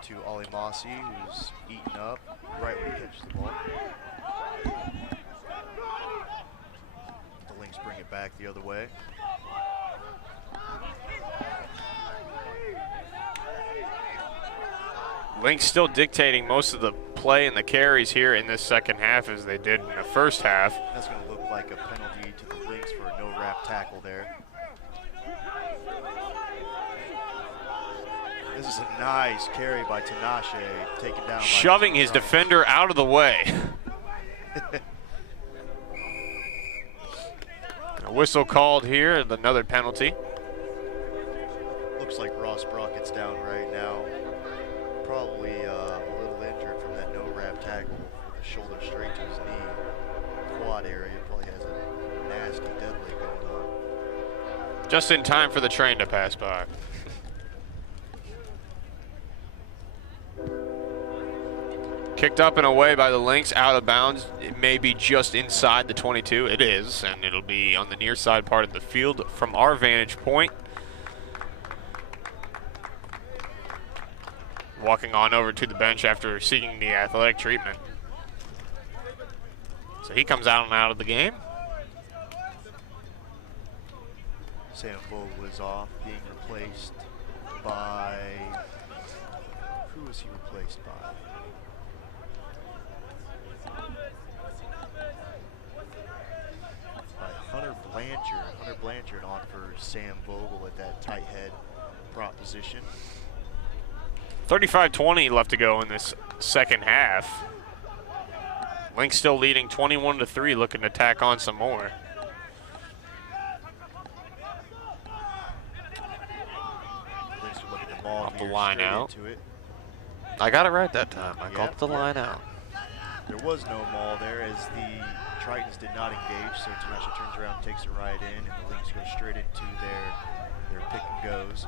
to Ollie Mossy, who's eaten up right when he catches the ball. The Lynx bring it back the other way. Lynx still dictating most of the play in the carries here in this second half as they did in the first half. That's going to look like a penalty to the Lynx for a no-wrap tackle there. This is a nice carry by Tinashe, taken down by shoving his defender out of the way. A whistle called here, another penalty. Looks like Ross Brockett's down right now. Probably a little injured from that no-wrap tackle, the shoulder straight to his knee. Quad area, probably has a nasty dead leg going on. Just in time for the train to pass by. Kicked up and away by the Lynx, out of bounds. It may be just inside the 22. It is, and it'll be on the near side part of the field from our vantage point. Walking on over to the bench after seeking the athletic treatment. So he comes out and out of the game. Sam Vogel is off, being replaced by, who was he replaced by? Hunter Blanchard on for Sam Vogel at that tight head prop position. 35-20 left to go in this second half. Lynx still leading 21-3, looking to tack on some more. Lynx will look at the ball off the here, line straight out. into it. I got it right that time. I Yep, called the yep. line out. There was no maul there as the Tritons did not engage, so Tinashe turns around, takes a ride in, and the Lynx go straight into their pick and goes.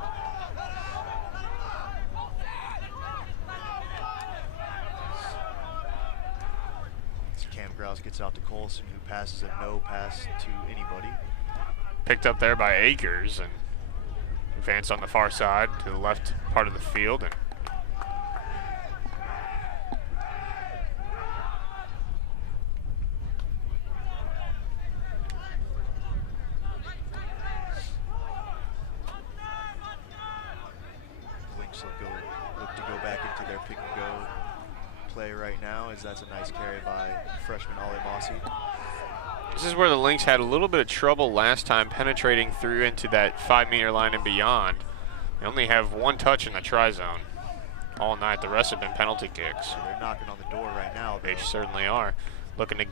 As Cam Grouse gets out to Colson, who passes a no pass to anybody. Picked up there by Akers and advanced on the far side to the left part of the field. And Lynx look to go back into their pick and go play right now, as that's a nice carry by freshman Ali Mossy. this is where the Lynx had a little bit of trouble last time penetrating through into that 5-meter line and beyond. They only have one touch in the try zone all night. The rest have been penalty kicks. So they're knocking on the door right now. They certainly are. Looking to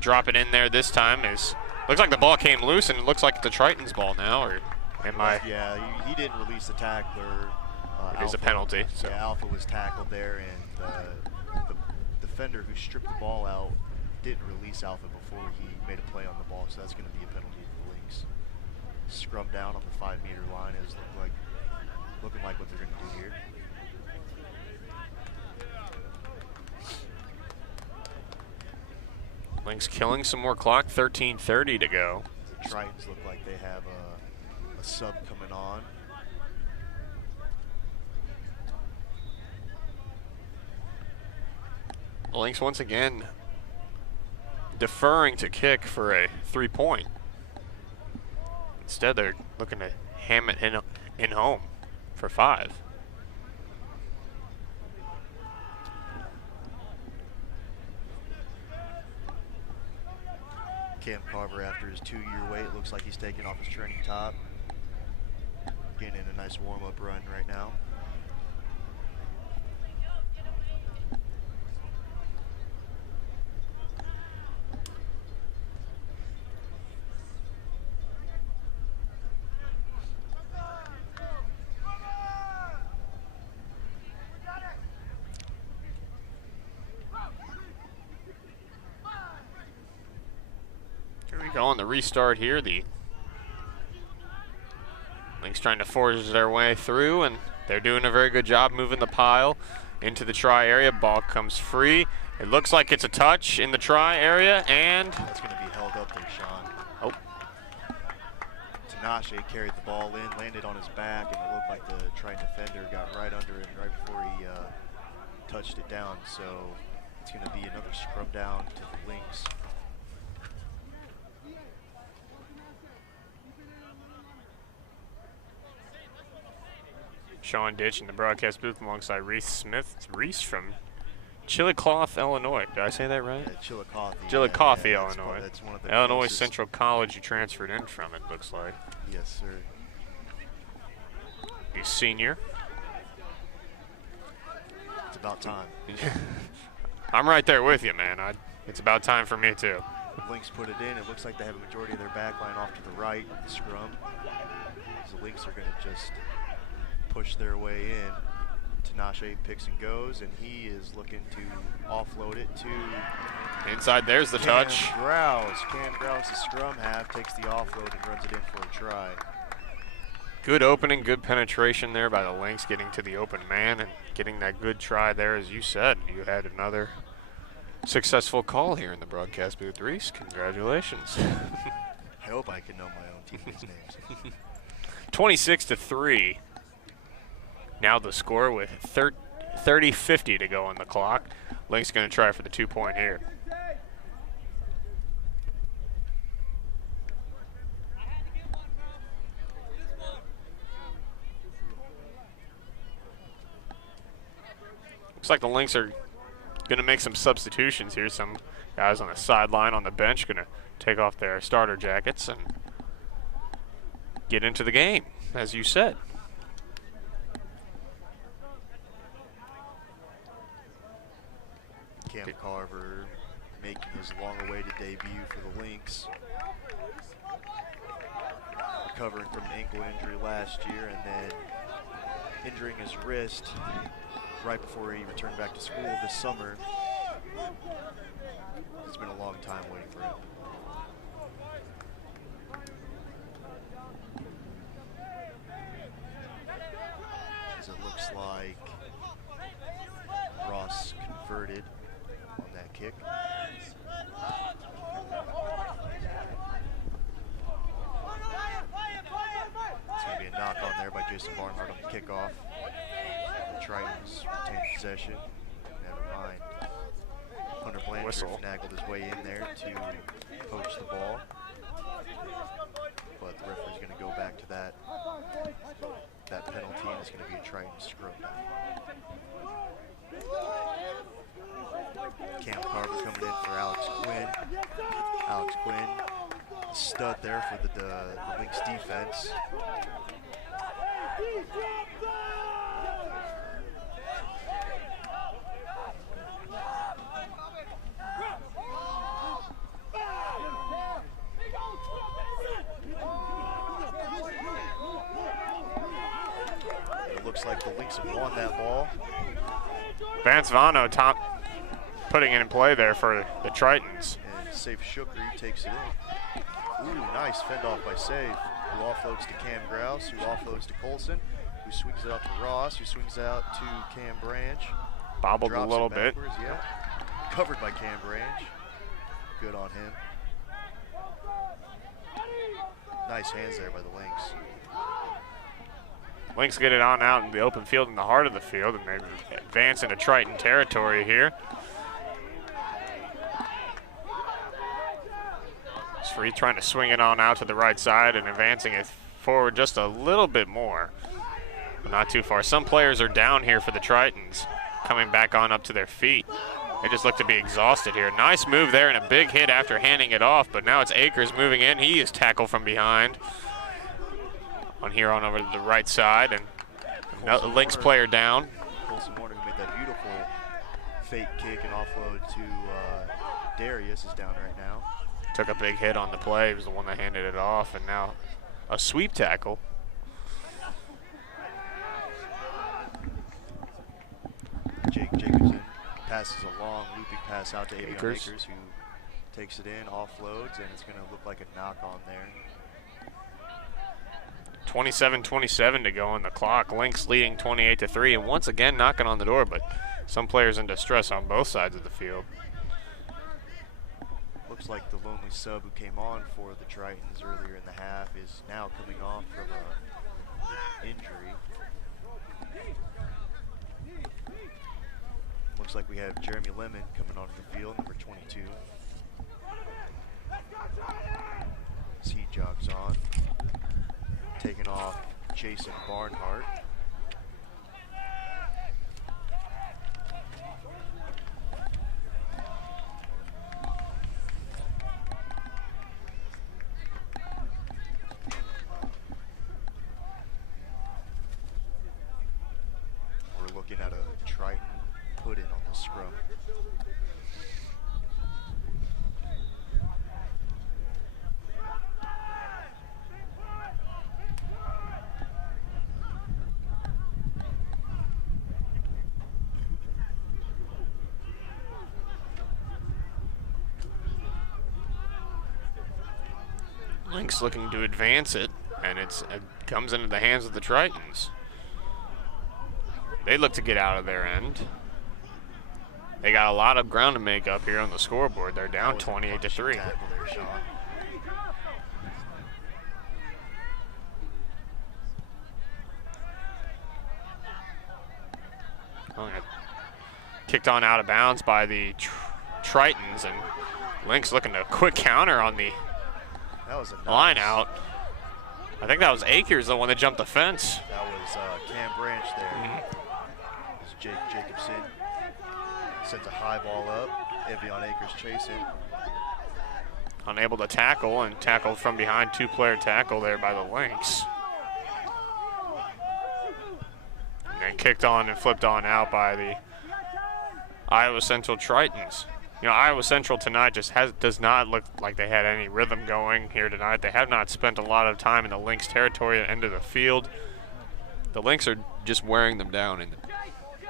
drop it in there this time. Looks like the ball came loose, and it looks like the Tritons' ball now. Or am I? Yeah, he didn't release the tackler. It is a penalty. So. Yeah, Alpha was tackled there, and the defender who stripped the ball out didn't release Alpha before he made a play on the ball, so that's going to be a penalty for the Lynx. Scrum down on the 5-meter line is looking like what they're going to do here. Lynx killing some more clock, 13:30 to go. The Tritons look like they have a sub coming on. The Lynx once again deferring to kick for a 3-point. Instead, they're looking to ham it in home for 5. Cam Carver, after his 2-year wait, looks like he's taking off his training top. Getting in a nice warm-up run right now. Here we go on the restart here. The Lynx trying to force their way through, and they're doing a very good job moving the pile into the try area. Ball comes free. It looks like it's a touch in the try area, and That's going to be held up there, Sean. oh, Tinashe carried the ball in, landed on his back, and it looked like the Triton defender got right under it right before he touched it down. So it's going to be another scrub down to the Lynx. Sean Ditch in the broadcast booth alongside Reese Smith. Reese from Chillicothe, Illinois. Did I say that right? Chillicothe. Chillicothe, yeah, Illinois. That's one of the Illinois closest. Central College you transferred in from, it looks like. Yes, sir. He's senior. It's about time. I'm right there with you, man. It's about time for me, too. Lynx put it in. It looks like they have a majority of their back line off to the right, the scrum. So the Lynx are going to just push their way in. Tinashe picks and goes, and he is looking to offload it to Inside, there's the touch. Cam Grouse, the scrum half, takes the offload and runs it in for a try. Good opening, good penetration there by the Lynx, getting to the open man and getting that good try there. As you said, you had another successful call here in the broadcast booth, Reese. Congratulations. I hope I can know my own teammates' names. 26-3. Now the score with 30:50 to go on the clock. Lynx going to try for the 2-point here. Looks like the Lynx are going to make some substitutions here. Some guys on the sideline, on the bench, going to take off their starter jackets and get into the game, as you said. Cam Carver making his long-awaited debut for the Lynx. Recovering from an ankle injury last year and then injuring his wrist right before he returned back to school this summer. It's been a long time waiting for him. As it looks like Ross converted on that kick. It's going to be a knock on there by Jason Barnhart on the kickoff. The Tritons retain possession. Never mind. Hunter Blanchard finagled his way in there to poach the ball. But the referee's going to go back to that penalty, and it's going to be a Triton scrum. Cam Carver coming in for Alex Quinn. Alex Quinn, the stud there for the Lynx defense. It looks like the Lynx have won that ball. Vance Vano putting it in play there for the Tritons. And Safe Shukri takes it in. Ooh, nice fend off by Safe, who offloads to Cam Grouse, who offloads to Colson, who swings it out to Ross, who swings out to Cam Branch. Bobbled a little bit. Yeah. Covered by Cam Branch. Good on him. Nice hands there by the Lynx. Lynx get it on out in the open field in the heart of the field, and they advance into Triton territory here. Free trying to swing it on out to the right side and advancing it forward just a little bit more, but not too far. Some players are down here for the Tritons, coming back on up to their feet. They just look to be exhausted here. Nice move there and a big hit after handing it off, but now it's Akers moving in. He is tackled from behind. On here on over to the right side, and a Lynx player down. Colson Warner, who made that beautiful fake kick and offload to Darius, is down right now. Took a big hit on the play. He was the one that handed it off, and now a sweep tackle. Jake Jacobson passes a long looping pass out to Avion Akers, who takes it in, offloads, and it's going to look like a knock on there. 27-27 to go on the clock. Lynx leading 28-3, and once again knocking on the door, but some players in distress on both sides of the field. Looks like the lonely sub who came on for the Tritons earlier in the half is now coming off from an injury. Looks like we have Jeremy Lemon coming onto the field, number 22. As he jogs on. Taking off Jason Barnhart. Lynx looking to advance it, and it comes into the hands of the Tritons. They look to get out of their end. They got a lot of ground to make up here on the scoreboard. They're down 28-3. Oh, yeah. Kicked on out of bounds by the Tritons, and Lynx looking to quick counter on the line out. I think that was Akers, the one that jumped the fence. That was Cam Branch there. This is Jake Jacobson. Sends a high ball up. Evian Akers chasing. Unable to tackle, and tackled from behind. Two-player tackle there by the Lynx. And then kicked on and flipped on out by the Iowa Central Tritons. You know, Iowa Central tonight just does not look like they had any rhythm going here tonight. They have not spent a lot of time in the Lynx territory at the end of the field. The Lynx are just wearing them down in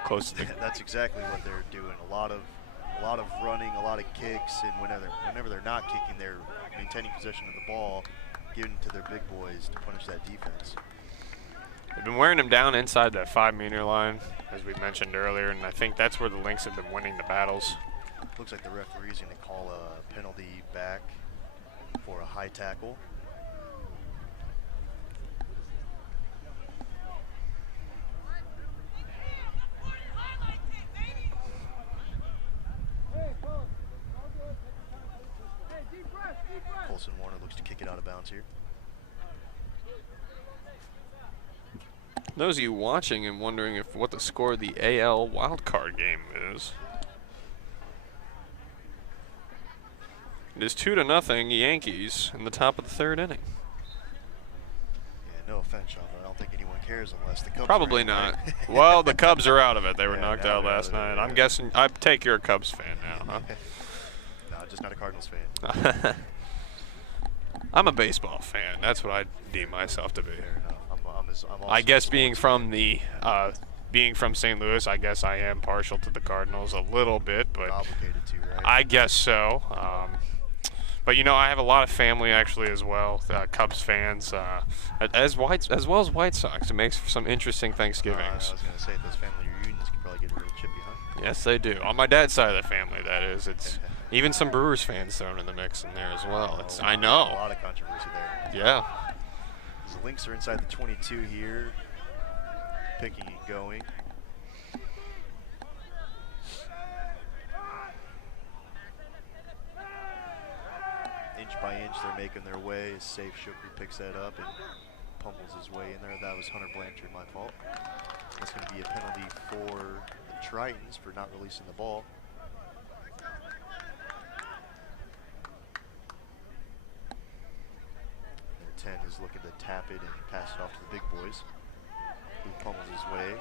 close to the That's exactly what they're doing. A lot of running, a lot of kicks, and whenever they're not kicking, they're maintaining possession of the ball, giving it to their big boys to punish that defense. They've been wearing them down inside that 5-meter line, as we mentioned earlier, and I think that's where the Lynx have been winning the battles. Looks like the referee's going to call a penalty back for a high tackle. Colson Warner looks to kick it out of bounds here. Those of you watching and wondering what the score of the AL wildcard game is. It is 2-0 Yankees in the top of the 3rd inning. Yeah, no offense, Sean, but I don't think anyone cares unless the Cubs Probably are in, not. right? Well, the Cubs are out of it. They were Yeah, knocked now out they're last out of it, night. yeah. I'm guessing, I take you're a Cubs fan now, huh? No, just not a Cardinals fan. I'm a baseball fan. That's what I deem myself to be. Fair enough. I'm also I guess a being sports from being from St. Louis, I guess I am partial to the Cardinals a little bit, but obligated to, right? I guess so. But you know, I have a lot of family actually as well, Cubs fans, as well as White Sox. It makes for some interesting I Thanksgivings. was going to say, those family reunions could probably get a little chippy, huh? Yes, they do. On my dad's side of the family, that is. It's even some Brewers fans thrown in the mix in there as well. I A know. lot of controversy there. Yeah. The Lynx are inside the 22 here, picking and going. Inch by inch, they're making their way. Safe Shukri picks that up and pummels his way in there. That was Hunter Blanchard, my fault. That's going to be a penalty for the Tritons for not releasing the ball. Their 10 is looking to tap it and pass it off to the big boys, who pummels his way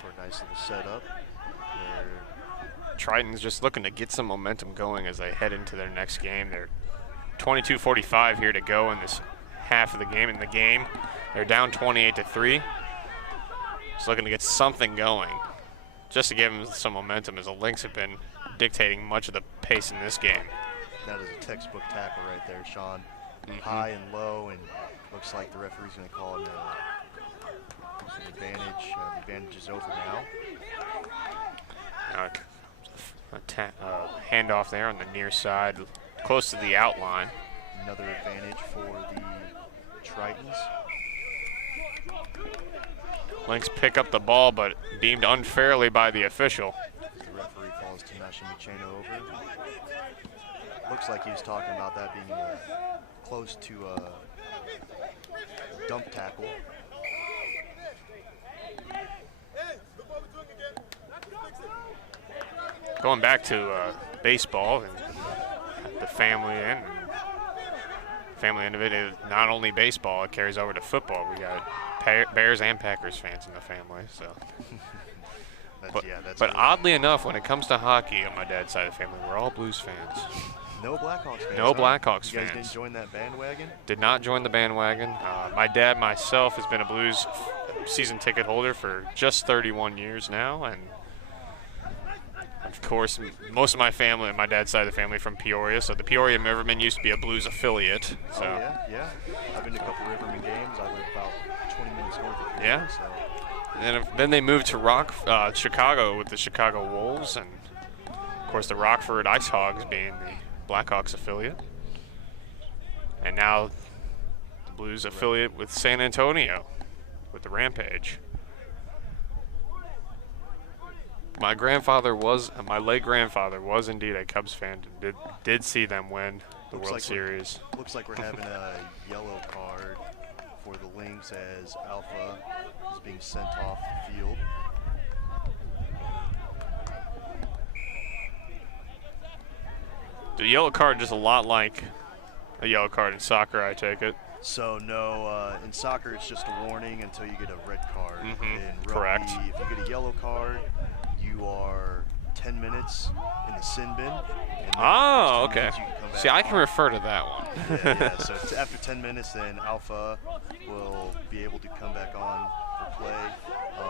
for a nice little setup. Tritons just looking to get some momentum going as they head into their next game. They're 22:45 here to go in this half of the game. They're down 28-3. Just looking to get something going, just to give them some momentum, as the Lynx have been dictating much of the pace in this game. That is a textbook tackle right there, Sean. High and low, and looks like the referee's going to call it an advantage. The advantage is over now. Handoff there on the near side, close to the outline. Another advantage for the Tritons. Lynx pick up the ball, but deemed unfairly by the official. The referee calls Tinashe Micheno over. Looks like he was talking about that being close to a dump tackle. Going back to baseball and the family end of it is not only baseball, it carries over to football. We got Bears and Packers fans in the family. So, but oddly enough, when it comes to hockey on my dad's side of the family, we're all Blues fans. No Blackhawks fans. No Blackhawks you guys fans. didn't join that bandwagon? Did not join the bandwagon. My dad, myself, has been a Blues season ticket holder for just 31 years now, and Of course, most of my family, my dad's side of the family, from Peoria, so the Peoria Rivermen used to be a Blues affiliate. So. Oh, yeah. I've been to a couple Rivermen games. I live about 20 minutes north of here. Yeah. So. And then they moved to Chicago with the Chicago Wolves, and of course the Rockford Ice Hogs being the Blackhawks affiliate. And now the Blues affiliate with San Antonio with the Rampage. My late grandfather was indeed a Cubs fan and did see them win the World Series. Looks like we're having a yellow card for the Lynx as Alpha is being sent off the field. The yellow card is a lot like a yellow card in soccer, I take it. So no, in soccer it's just a warning until you get a red card. In rugby, correct. If you get a yellow card, you are 10 minutes in the sin bin. Oh, okay. You can come back See, I can on. refer to that one. Yeah. So after 10 minutes, then Alpha will be able to come back on for play.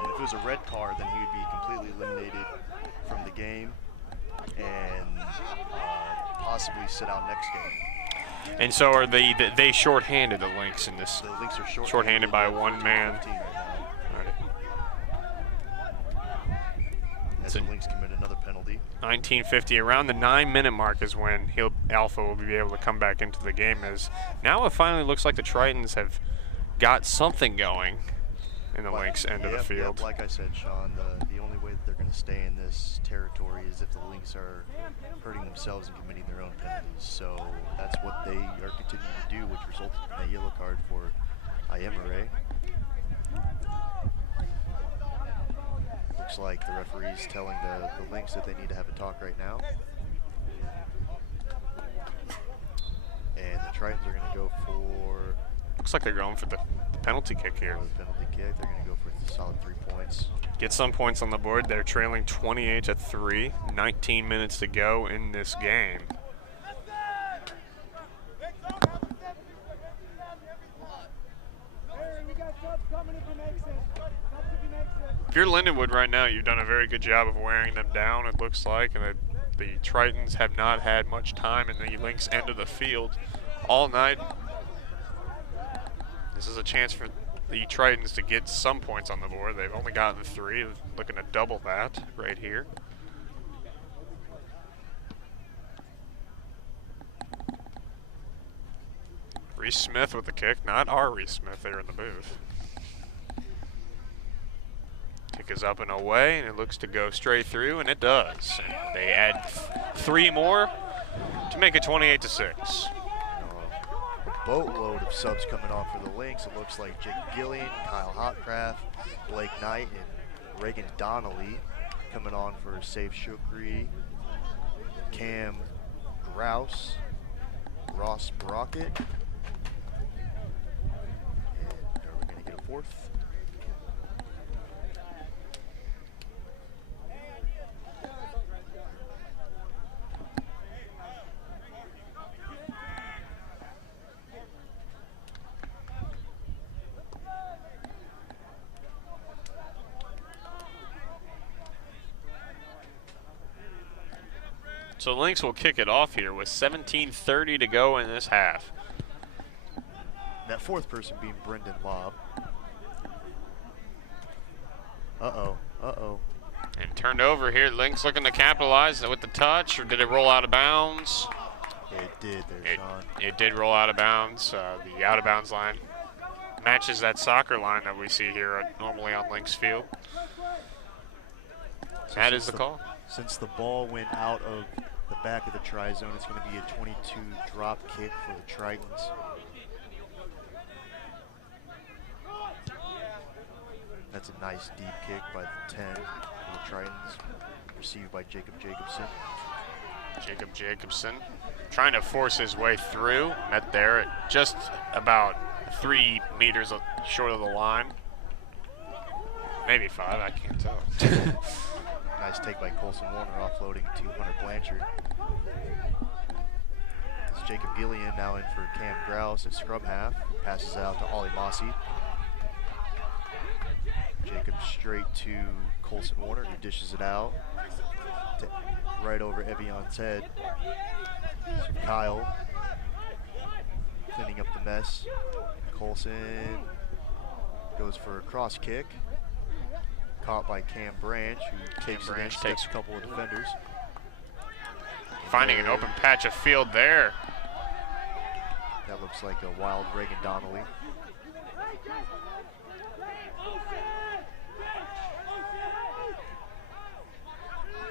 If it was a red card, then he would be completely eliminated from the game and possibly sit out next game. And so are they shorthanded, the Lynx, in this? The Lynx are shorthanded by one man. Right now. As the Lynx commit another penalty. 1950, around the 9-minute mark is when Alpha will be able to come back into the game, as now it finally looks like the Tritons have got something going in the Lynx end of the field. Yep, like I said, Sean, the only way that they're going to stay in this territory is if the Lynx are hurting themselves and committing their own penalties. So that's what they are continuing to do, which resulted in a yellow card for Ayemare. Looks like the referee's telling the Lynx that they need to have a talk right now. And the Tritons are going to go for... Looks like they're going for the penalty kick here. The penalty kick. They're going to go for a solid 3 points. Get some points on the board. They're trailing 28-3. 19 minutes to go in this game. If you're Lindenwood right now, you've done a very good job of wearing them down, it looks like, and the Tritons have not had much time in the Lynx end of the field all night. This is a chance for the Tritons to get some points on the board. They've only gotten 3, looking to double that right here. Reese Smith with the kick, not our Reese Smith there in the booth. Kick is up and away, and it looks to go straight through, and it does. And they add 3 more to make it 28-6. A boatload of subs coming on for the Lynx. It looks like Jake Gillian, Kyle Hotcraft, Blake Knight, and Reagan Donnelly coming on for Safe Shukri, Cam Grouse, Ross Brockett, and are we going to get a 4th? So Lynx will kick it off here with 17:30 to go in this half. That 4th person being Brendan Lobb. Uh-oh. And turned over here. Lynx looking to capitalize with the touch, or did it roll out of bounds? It did there, Sean. It did roll out of bounds. The out of bounds line matches that soccer line that we see here normally on Lynx Field. So that is the call. Since the ball went out of the back of the try zone, it's going to be a 22 drop kick for the Tritons. That's a nice deep kick by the 10 for the Tritons, received by Jacob Jacobson. Jacob Jacobson trying to force his way through, met there at just about 3 meters short of the line. Maybe 5, I can't tell. Nice take by Colson Warner, offloading to Hunter Blanchard. It's Jacob Gillian now in for Cam Grouse at scrum half. Passes out to Ollie Mossy. Jacob straight to Colson Warner, who dishes it out. right over Evion's head. So Kyle cleaning up the mess. Colson goes for a cross kick. Caught by Cam Branch, who takes a couple of defenders. Finding an open patch of field there. That looks like a wild Reagan Donnelly.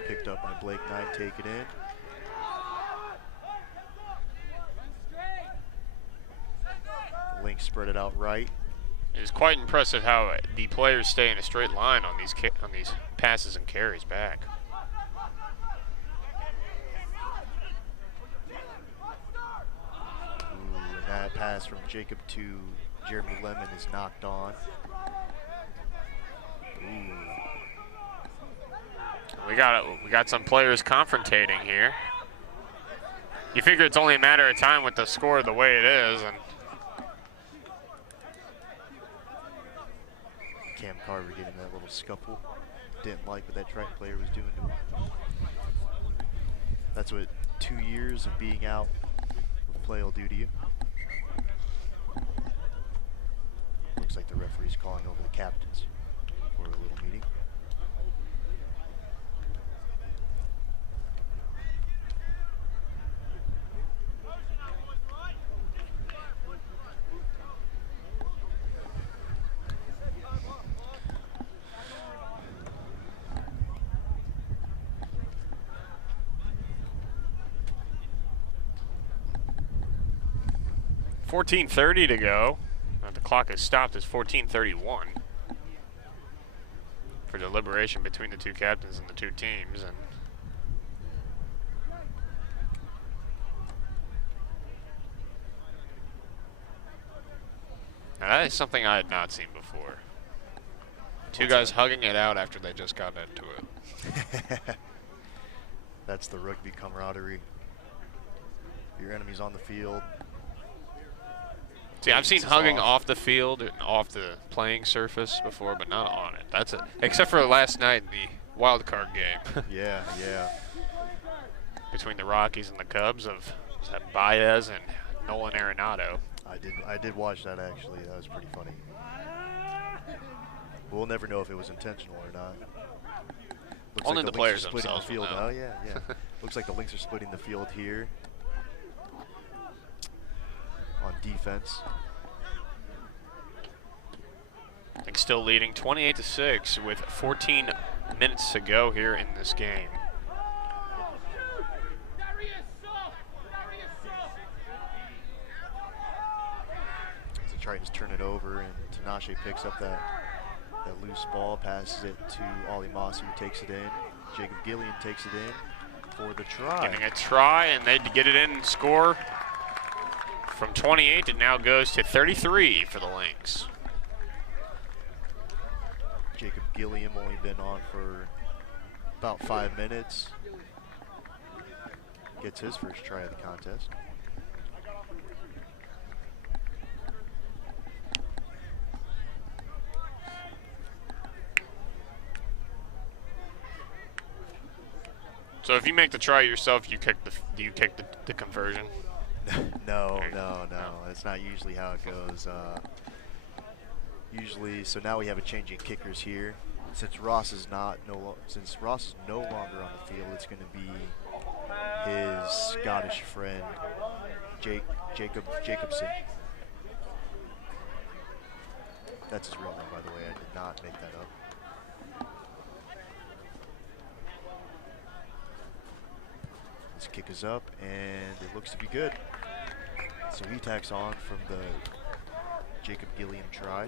Picked up by Blake Knight, take it in. The Lynx spread it out right. It is quite impressive how the players stay in a straight line on these passes and carries back. Ooh, and that pass from Jacob to Jeremy Lemon is knocked on. Ooh. We got some players confrontating here. You figure it's only a matter of time with the score the way it is, and Cam Carver getting that little scuffle. Didn't like what that Triton player was doing to him. That's what 2 years of being out of play will do to you. Looks like the referee's calling over the captains for a little meeting. .14:30 to go. The clock has stopped at 14:31 for deliberation between the two captains and the two teams. And now that is something I had not seen before. Two guys hugging it out after they just got into it. That's the rugby camaraderie. Your enemy's on the field. See, I've seen hugging off the field and off the playing surface before, but not on it. That's it. Except for last night in the wild card game. Yeah. Between the Rockies and the Cubs of Baez and Nolan Arenado. I did watch that actually. That was pretty funny. We'll never know if it was intentional or not. Looks Only like the Lynx players are splitting themselves the field. will know. Oh yeah. Looks like the Lynx are splitting the field here on defense. I think still leading 28-6 with 14 minutes to go here in this game. As the Tritons turn it over and Tinashe picks up that loose ball, passes it to Ollie Mossy, who takes it in. Jacob Gillian takes it in for the try. Getting a try, and they get it in and score. From 28, it now goes to 33 for the Lynx. Jacob Gilliam only been on for about 5 minutes. Gets his first try of the contest. So if you make the try yourself, you kick the conversion. No. That's not usually how it goes. Usually, so now we have a change in kickers here. Since Ross is no longer on the field, it's going to be his Scottish friend, Jacobson. That's his real name, by the way. I did not make that up. This kick is up, and it looks to be good. So he tacks on from the Jacob Gilliam try.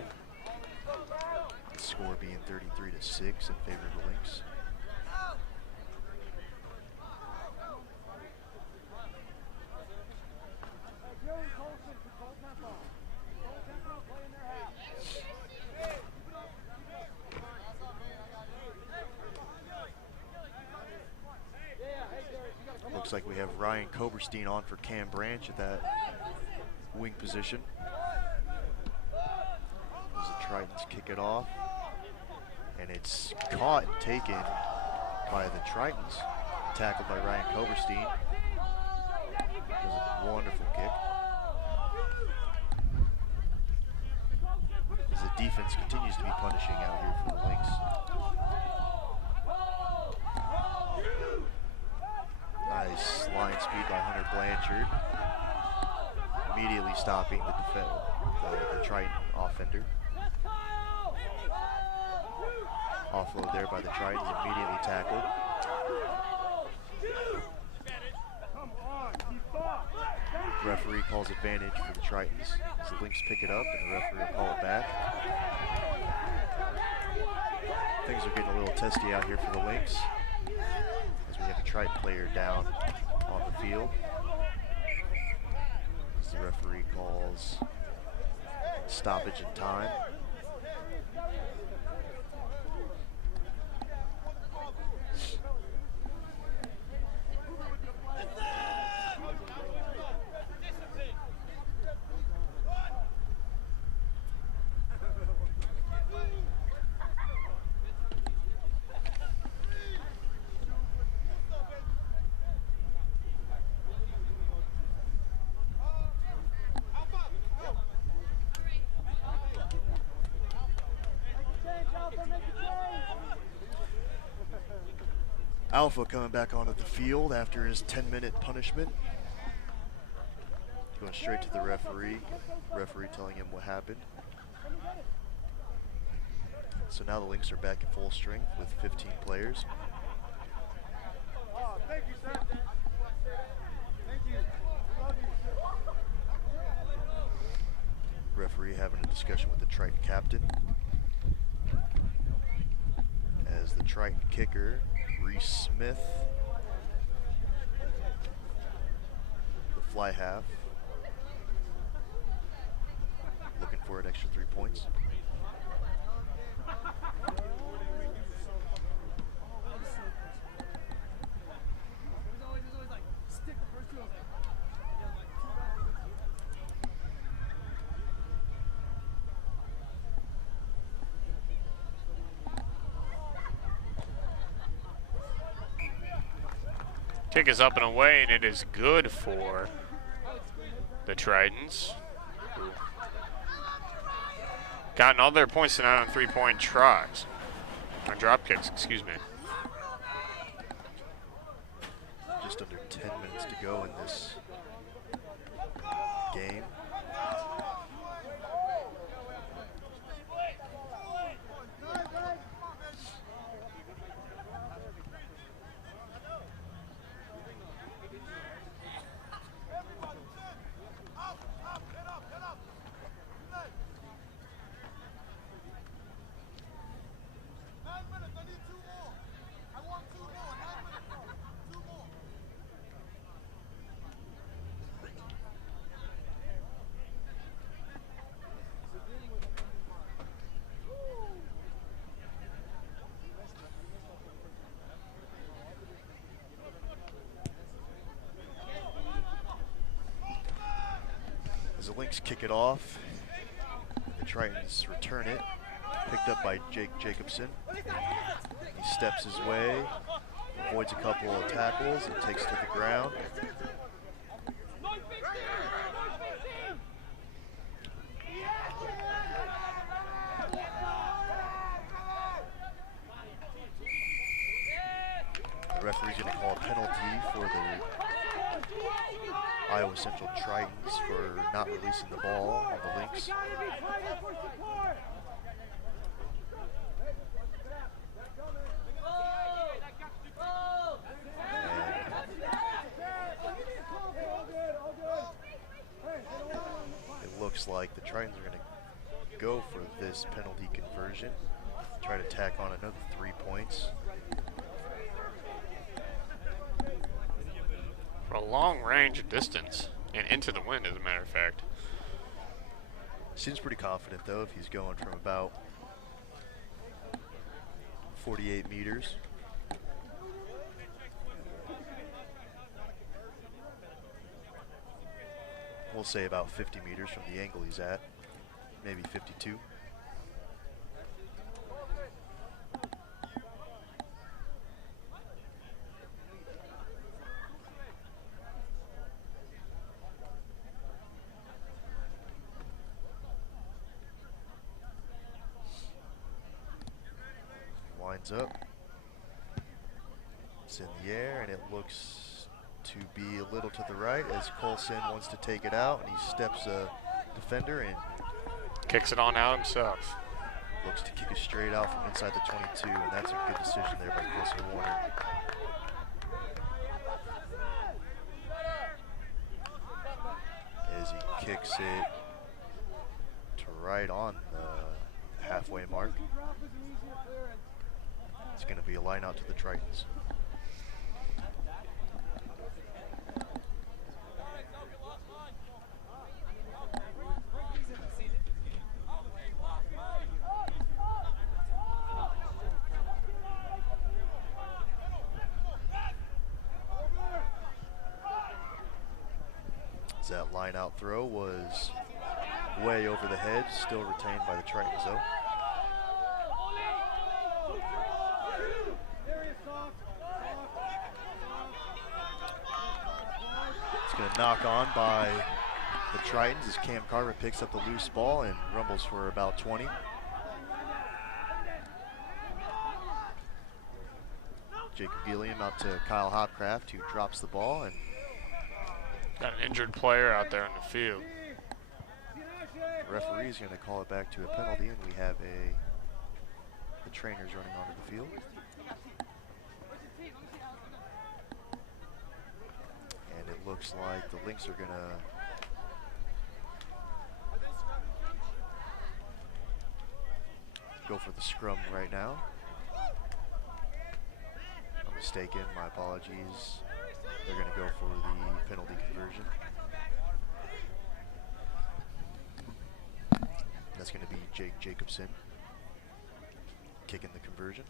The score being 33-6 in favor of the Lynx. Looks like we have Ryan Koberstein on for Cam Branch at that wing position. As the Tritons kick it off. And it's caught and taken by the Tritons. tackled by Ryan Koberstein. Does a wonderful kick. As the defense continues to be punishing out here for the Lynx. Nice line speed by Hunter Blanchard. Immediately stopping the Triton offender. Offload there by the Tritons, immediately tackled. Referee calls advantage for the Tritons as the Lynx pick it up and the referee will call it back. Things are getting a little testy out here for the Lynx as we have a Triton player down on the field. As the referee calls stoppage in time. Alpha coming back onto the field after his 10-minute punishment. Going straight to the referee. Referee telling him what happened. So now the Lynx are back at full strength with 15 players. Oh, thank you, sir. Thank you. Love you. Referee having a discussion with the Triton captain. As the Triton kicker, Reese Smith, the fly half, looking for an extra 3 points. Kick is up and away, and it is good for the Tritons. Gotten all their points tonight on 3-point tries. On drop kicks, excuse me. Just under 10 minutes to go in this game. The Lynx kick it off. The Tritons return it. Picked up by Jake Jacobson. He steps his way, avoids a couple of tackles, and takes to the ground. The referee's going to call a penalty for the Iowa Central Tritons for not releasing the ball on the Lynx. It looks like the Tritons are going to go for this penalty conversion, try to tack on another 3 points. For a long range of distance and into the wind, as a matter of fact. Seems pretty confident though if he's going from about 48 meters. We'll say about 50 meters from the angle he's at, maybe 52. lines up. It's in the air, and it looks to be a little to the right as Colson wants to take it out, and he steps a defender and kicks it on out himself. looks to kick it straight out from inside the 22, and that's a good decision there by Colson Warner. As he kicks it to right on the halfway mark. It's going to be a line out to the Tritons. That line out throw was way over the head, still retained by the Tritons though. It's going to knock on by the Tritons as Cam Carver picks up the loose ball and rumbles for about 20. Jacob Gilliam out to Kyle Hopcraft, who drops the ball, and got an injured player out there in the field. the referee is going to call it back to a penalty, and we have the trainers running onto the field. And it looks like the Lynx are going to go for the scrum right now. I'm mistaken, my apologies. They're going to go for the penalty conversion. That's going to be Jake Jacobson kicking the conversion.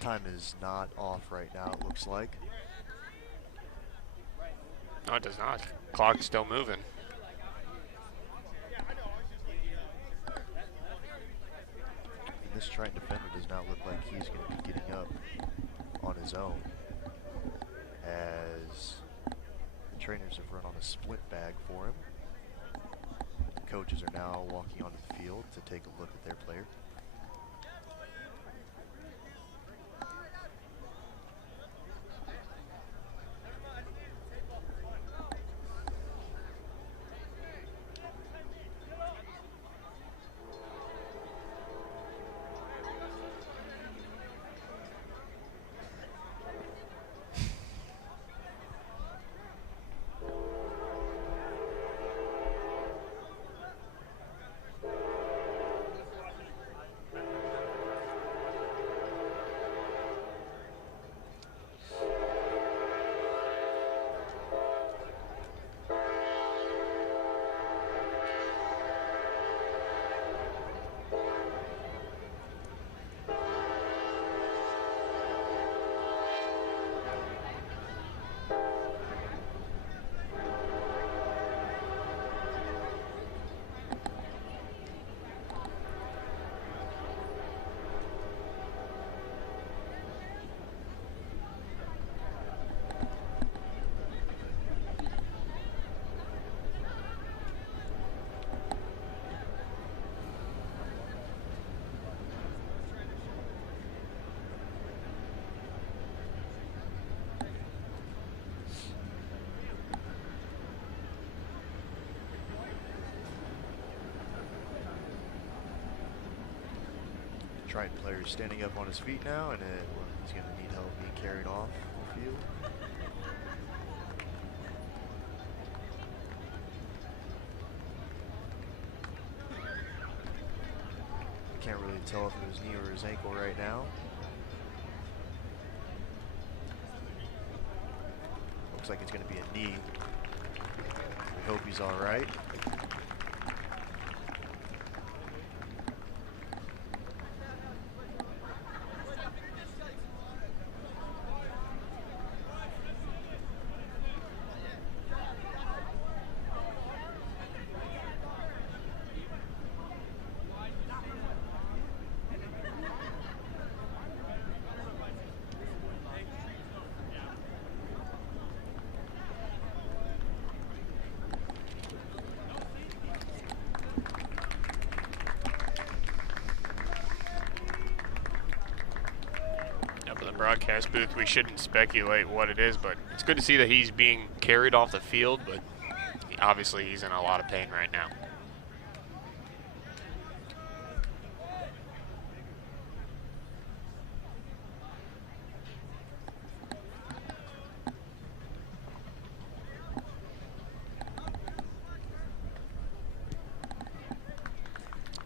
Time is not off right now, it looks like. No, it does not. Clock's still moving. And this Triton defender does not look like he's going to be getting up on his own, as the trainers have run on a split bag for him. Coaches are now walking onto the field to take a look at their player. Triton player is standing up on his feet now, and he's going to need help being carried off the field. Can't really tell if it was knee or his ankle right now. Looks like it's going to be a knee. We hope he's all right. broadcast booth, we shouldn't speculate what it is, but it's good to see that he's being carried off the field, but obviously he's in a lot of pain right now.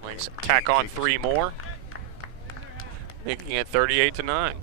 Lynx tack on 3 more, making it 38-9.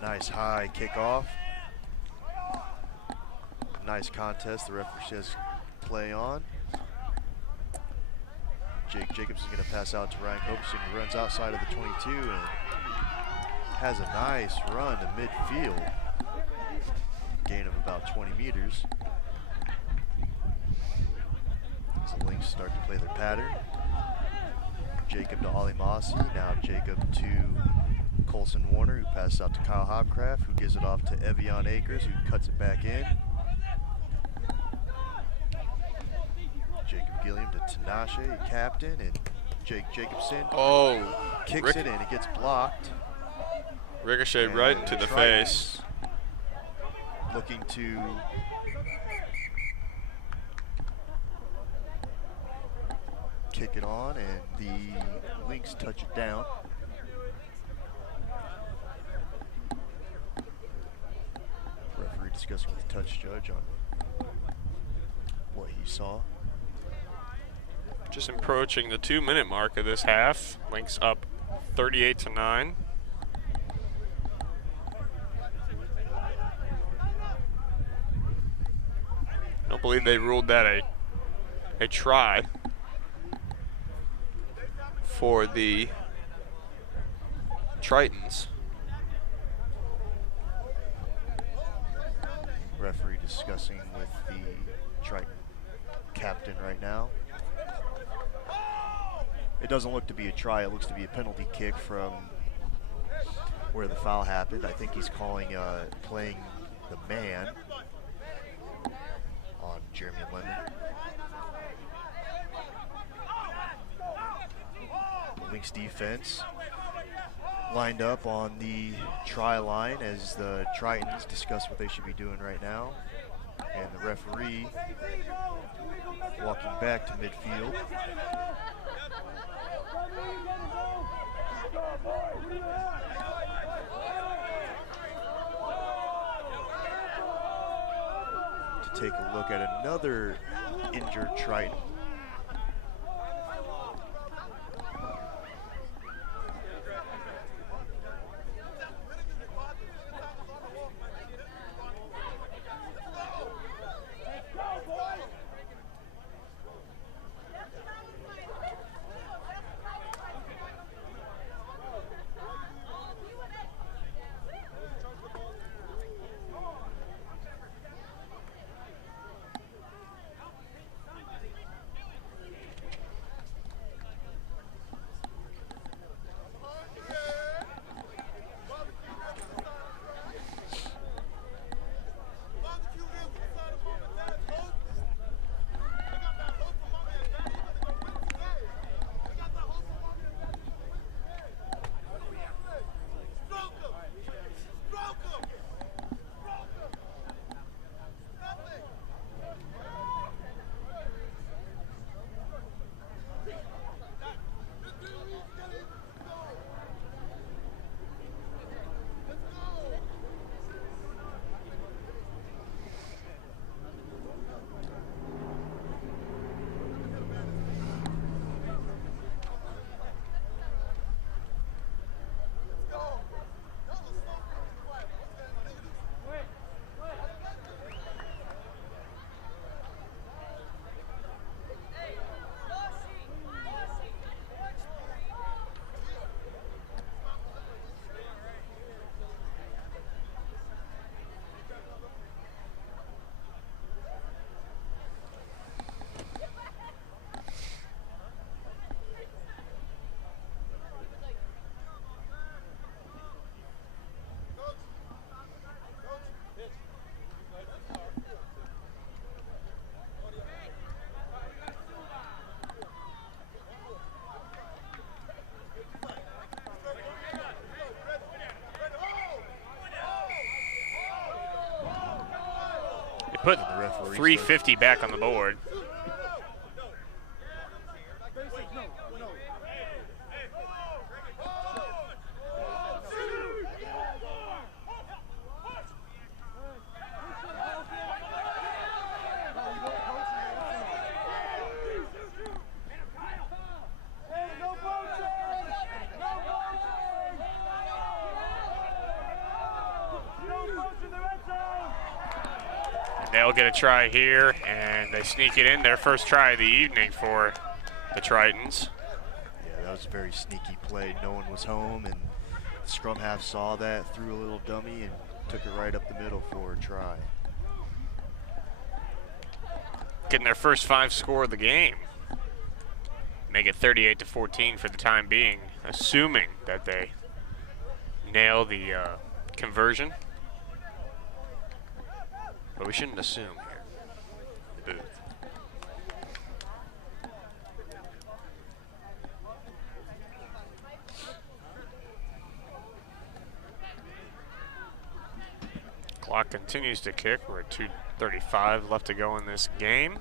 Nice high kickoff. Nice contest. The referee says play on. Jake Jacobs is going to pass out to Ryan Copeson, who runs outside of the 22 and has a nice run to midfield. Gain of about 20 meters. As the Lynx start to play their pattern. Jacob to Ali Mossy. Now Jacob to Colson Warner, who passes out to Kyle Hopcraft, who gives it off to Evian Akers, who cuts it back in. Jacob Gilliam to Tinashe, captain, and Jake Jacobson kicks it in. It gets blocked. Ricochet And right into the face. Looking to kick it on, and the Lynx touch it down. Referee discussing with the touch judge on what he saw. Just approaching the 2-minute mark of this half. Lynx up 38-9. I don't believe they ruled that a try for the Tritons. Referee discussing with the Triton captain right now. It doesn't look to be a try. It looks to be a penalty kick from where the foul happened. I think he's calling playing the man on Jeremy Lemon. The Lynx defense lined up on the try line as the Tritons discuss what they should be doing right now. And the referee walking back to midfield. To take a look at another injured Triton. put 350 back on the board. They'll get a try here, and they sneak it in. Their first try of the evening for the Tritons. Yeah, that was a very sneaky play. No one was home, and the scrum half saw that, threw a little dummy, and took it right up the middle for a try. Getting their first 5 score of the game. Make it 38-14 for the time being, assuming that they nail the conversion. But we shouldn't assume here. The booth. Clock continues to kick. We're at 2:35 left to go in this game.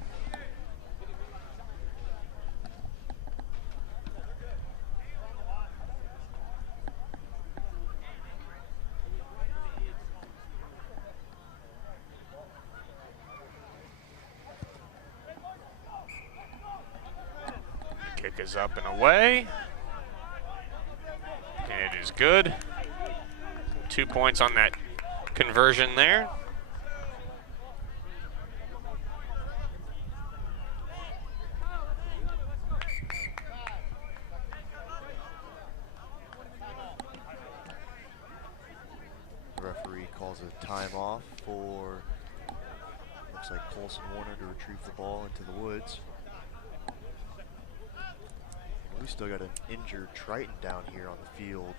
Kick is up and away. And it is good. 2 points on that conversion there. The referee calls a timeoff for, looks like Colson Warner to retrieve the ball into the woods. And we still got an injured Triton down here on the field.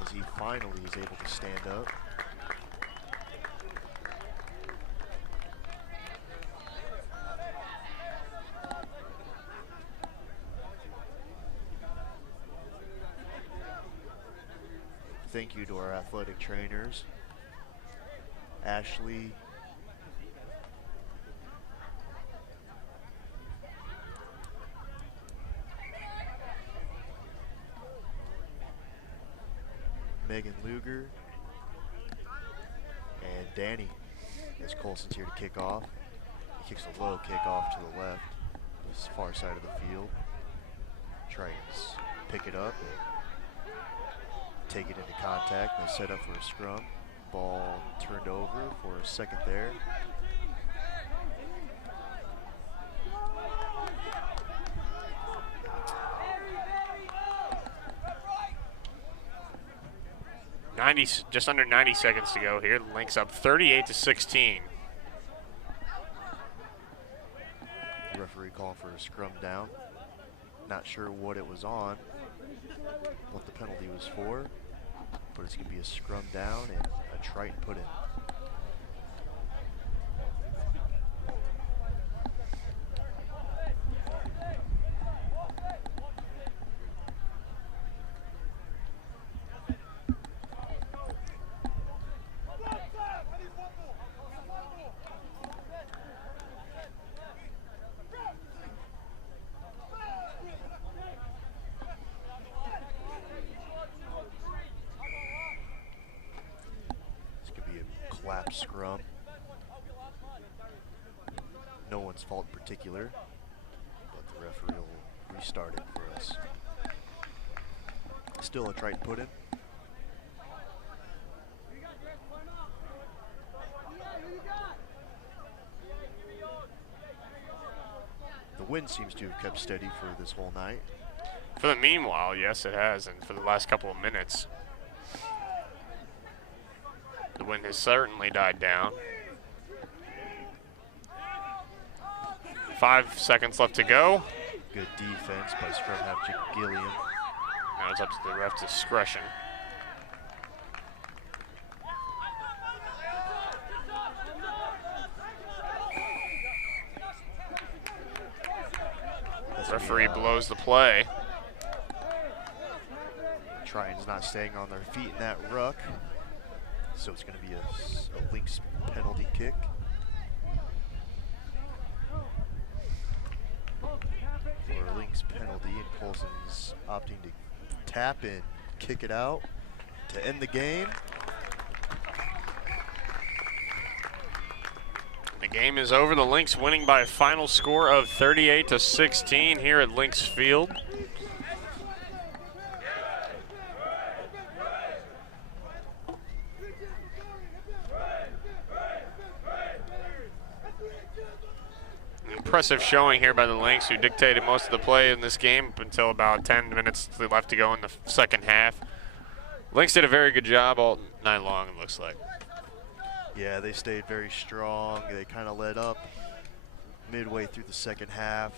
As he finally is able to stand up. Thank you to our athletic trainers, Ashley, Megan Luger, and Danny, as Colson's here to kick off. He kicks a low kick off to the left, this far side of the field. Tritons pick it up and take it into contact. They set up for a scrum. Ball turned over for a second there. Just under 90 seconds to go here. The Lynx up 38-16. The referee calling for a scrum down. Not sure what it was on, what the penalty was for, but it's going to be a scrum down and a Triton put in. Collapse scrum. No one's fault in particular, but the referee will restart it for us. Still a Triton put in. The wind seems to have kept steady for this whole night. For the meanwhile, yes, it has, and for the last couple of minutes. The wind has certainly died down. 5 seconds left to go. Good defense by scrum half Gilliam. Now it's up to the ref's discretion. Referee blows the play. Tritons not staying on their feet in that ruck. So it's going to be a Lynx penalty kick. For a Lynx penalty, and Colson's opting to tap and kick it out to end the game. The game is over. The Lynx winning by a final score of 38-16 here at Lynx Field. Impressive showing here by the Lynx, who dictated most of the play in this game up until about 10 minutes left to go in the second half. Lynx did a very good job all night long, it looks like. Yeah, they stayed very strong. They kind of led up midway through the second half,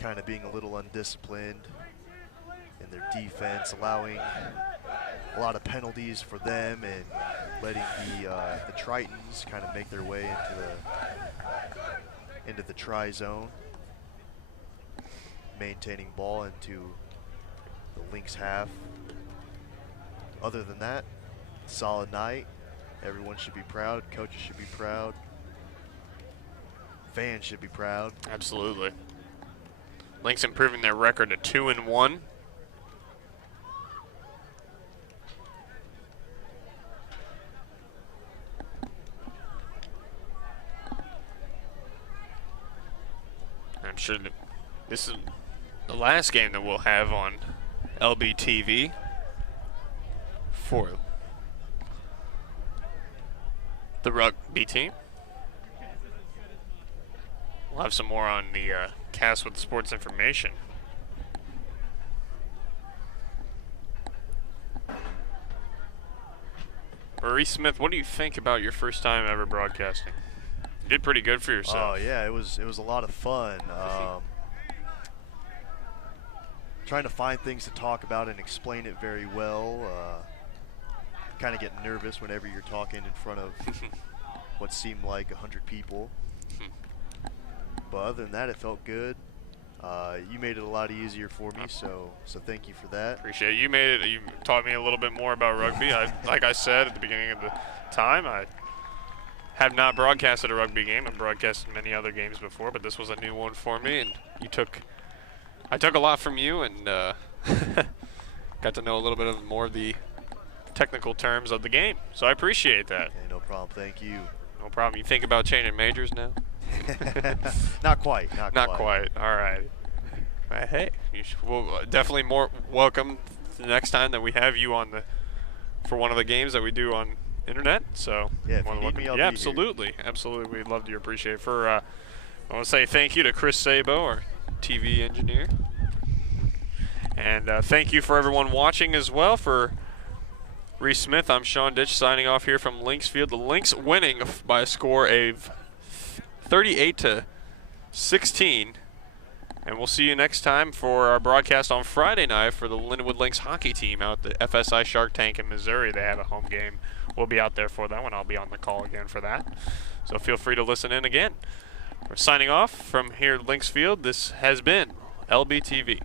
kind of being a little undisciplined in their defense, allowing a lot of penalties for them and letting the Tritons kind of make their way into the try zone, maintaining ball into the Lynx half. Other than that, solid night. Everyone should be proud. Coaches should be proud. Fans should be proud. Absolutely. Lynx improving their record to 2-1. I'm sure that this is the last game that we'll have on LBTV for the rugby team. We'll have some more on the cast with sports information. Maurice Smith, what do you think about your first time ever broadcasting? You did pretty good for yourself. Oh yeah, it was a lot of fun. Trying to find things to talk about and explain it very well. Kind of get nervous whenever you're talking in front of what seemed like 100 people. But other than that, it felt good. You made it a lot easier for me, so thank you for that. Appreciate it. You taught me a little bit more about rugby. Like I said at the beginning of the time, I have not broadcasted a rugby game. I've broadcasted many other games before, but this was a new one for me, and I took a lot from you, and got to know a little bit more of the technical terms of the game. So I appreciate that. Okay, no problem. Thank you. No problem. You think about changing majors now? Not quite. Not quite. All right. Hey, we'll definitely more welcome the next time that we have you on for one of the games that we do on internet. So yeah, if you need me, I'll be here. Absolutely. We'd love to appreciate it. I want to say thank you to Chris Sabo, our TV engineer, and thank you for everyone watching as well. For Reese Smith, I'm Sean Ditch signing off here from Lynx Field. The Lynx winning by a score of 38-16, and we'll see you next time for our broadcast on Friday night for the Lindenwood Lynx hockey team out at the FSI Shark Tank in Missouri. They have a home game. We'll be out there for that one. I'll be on the call again for that, so feel free to listen in again. We're signing off from here at Lynx Field. This has been LBTV.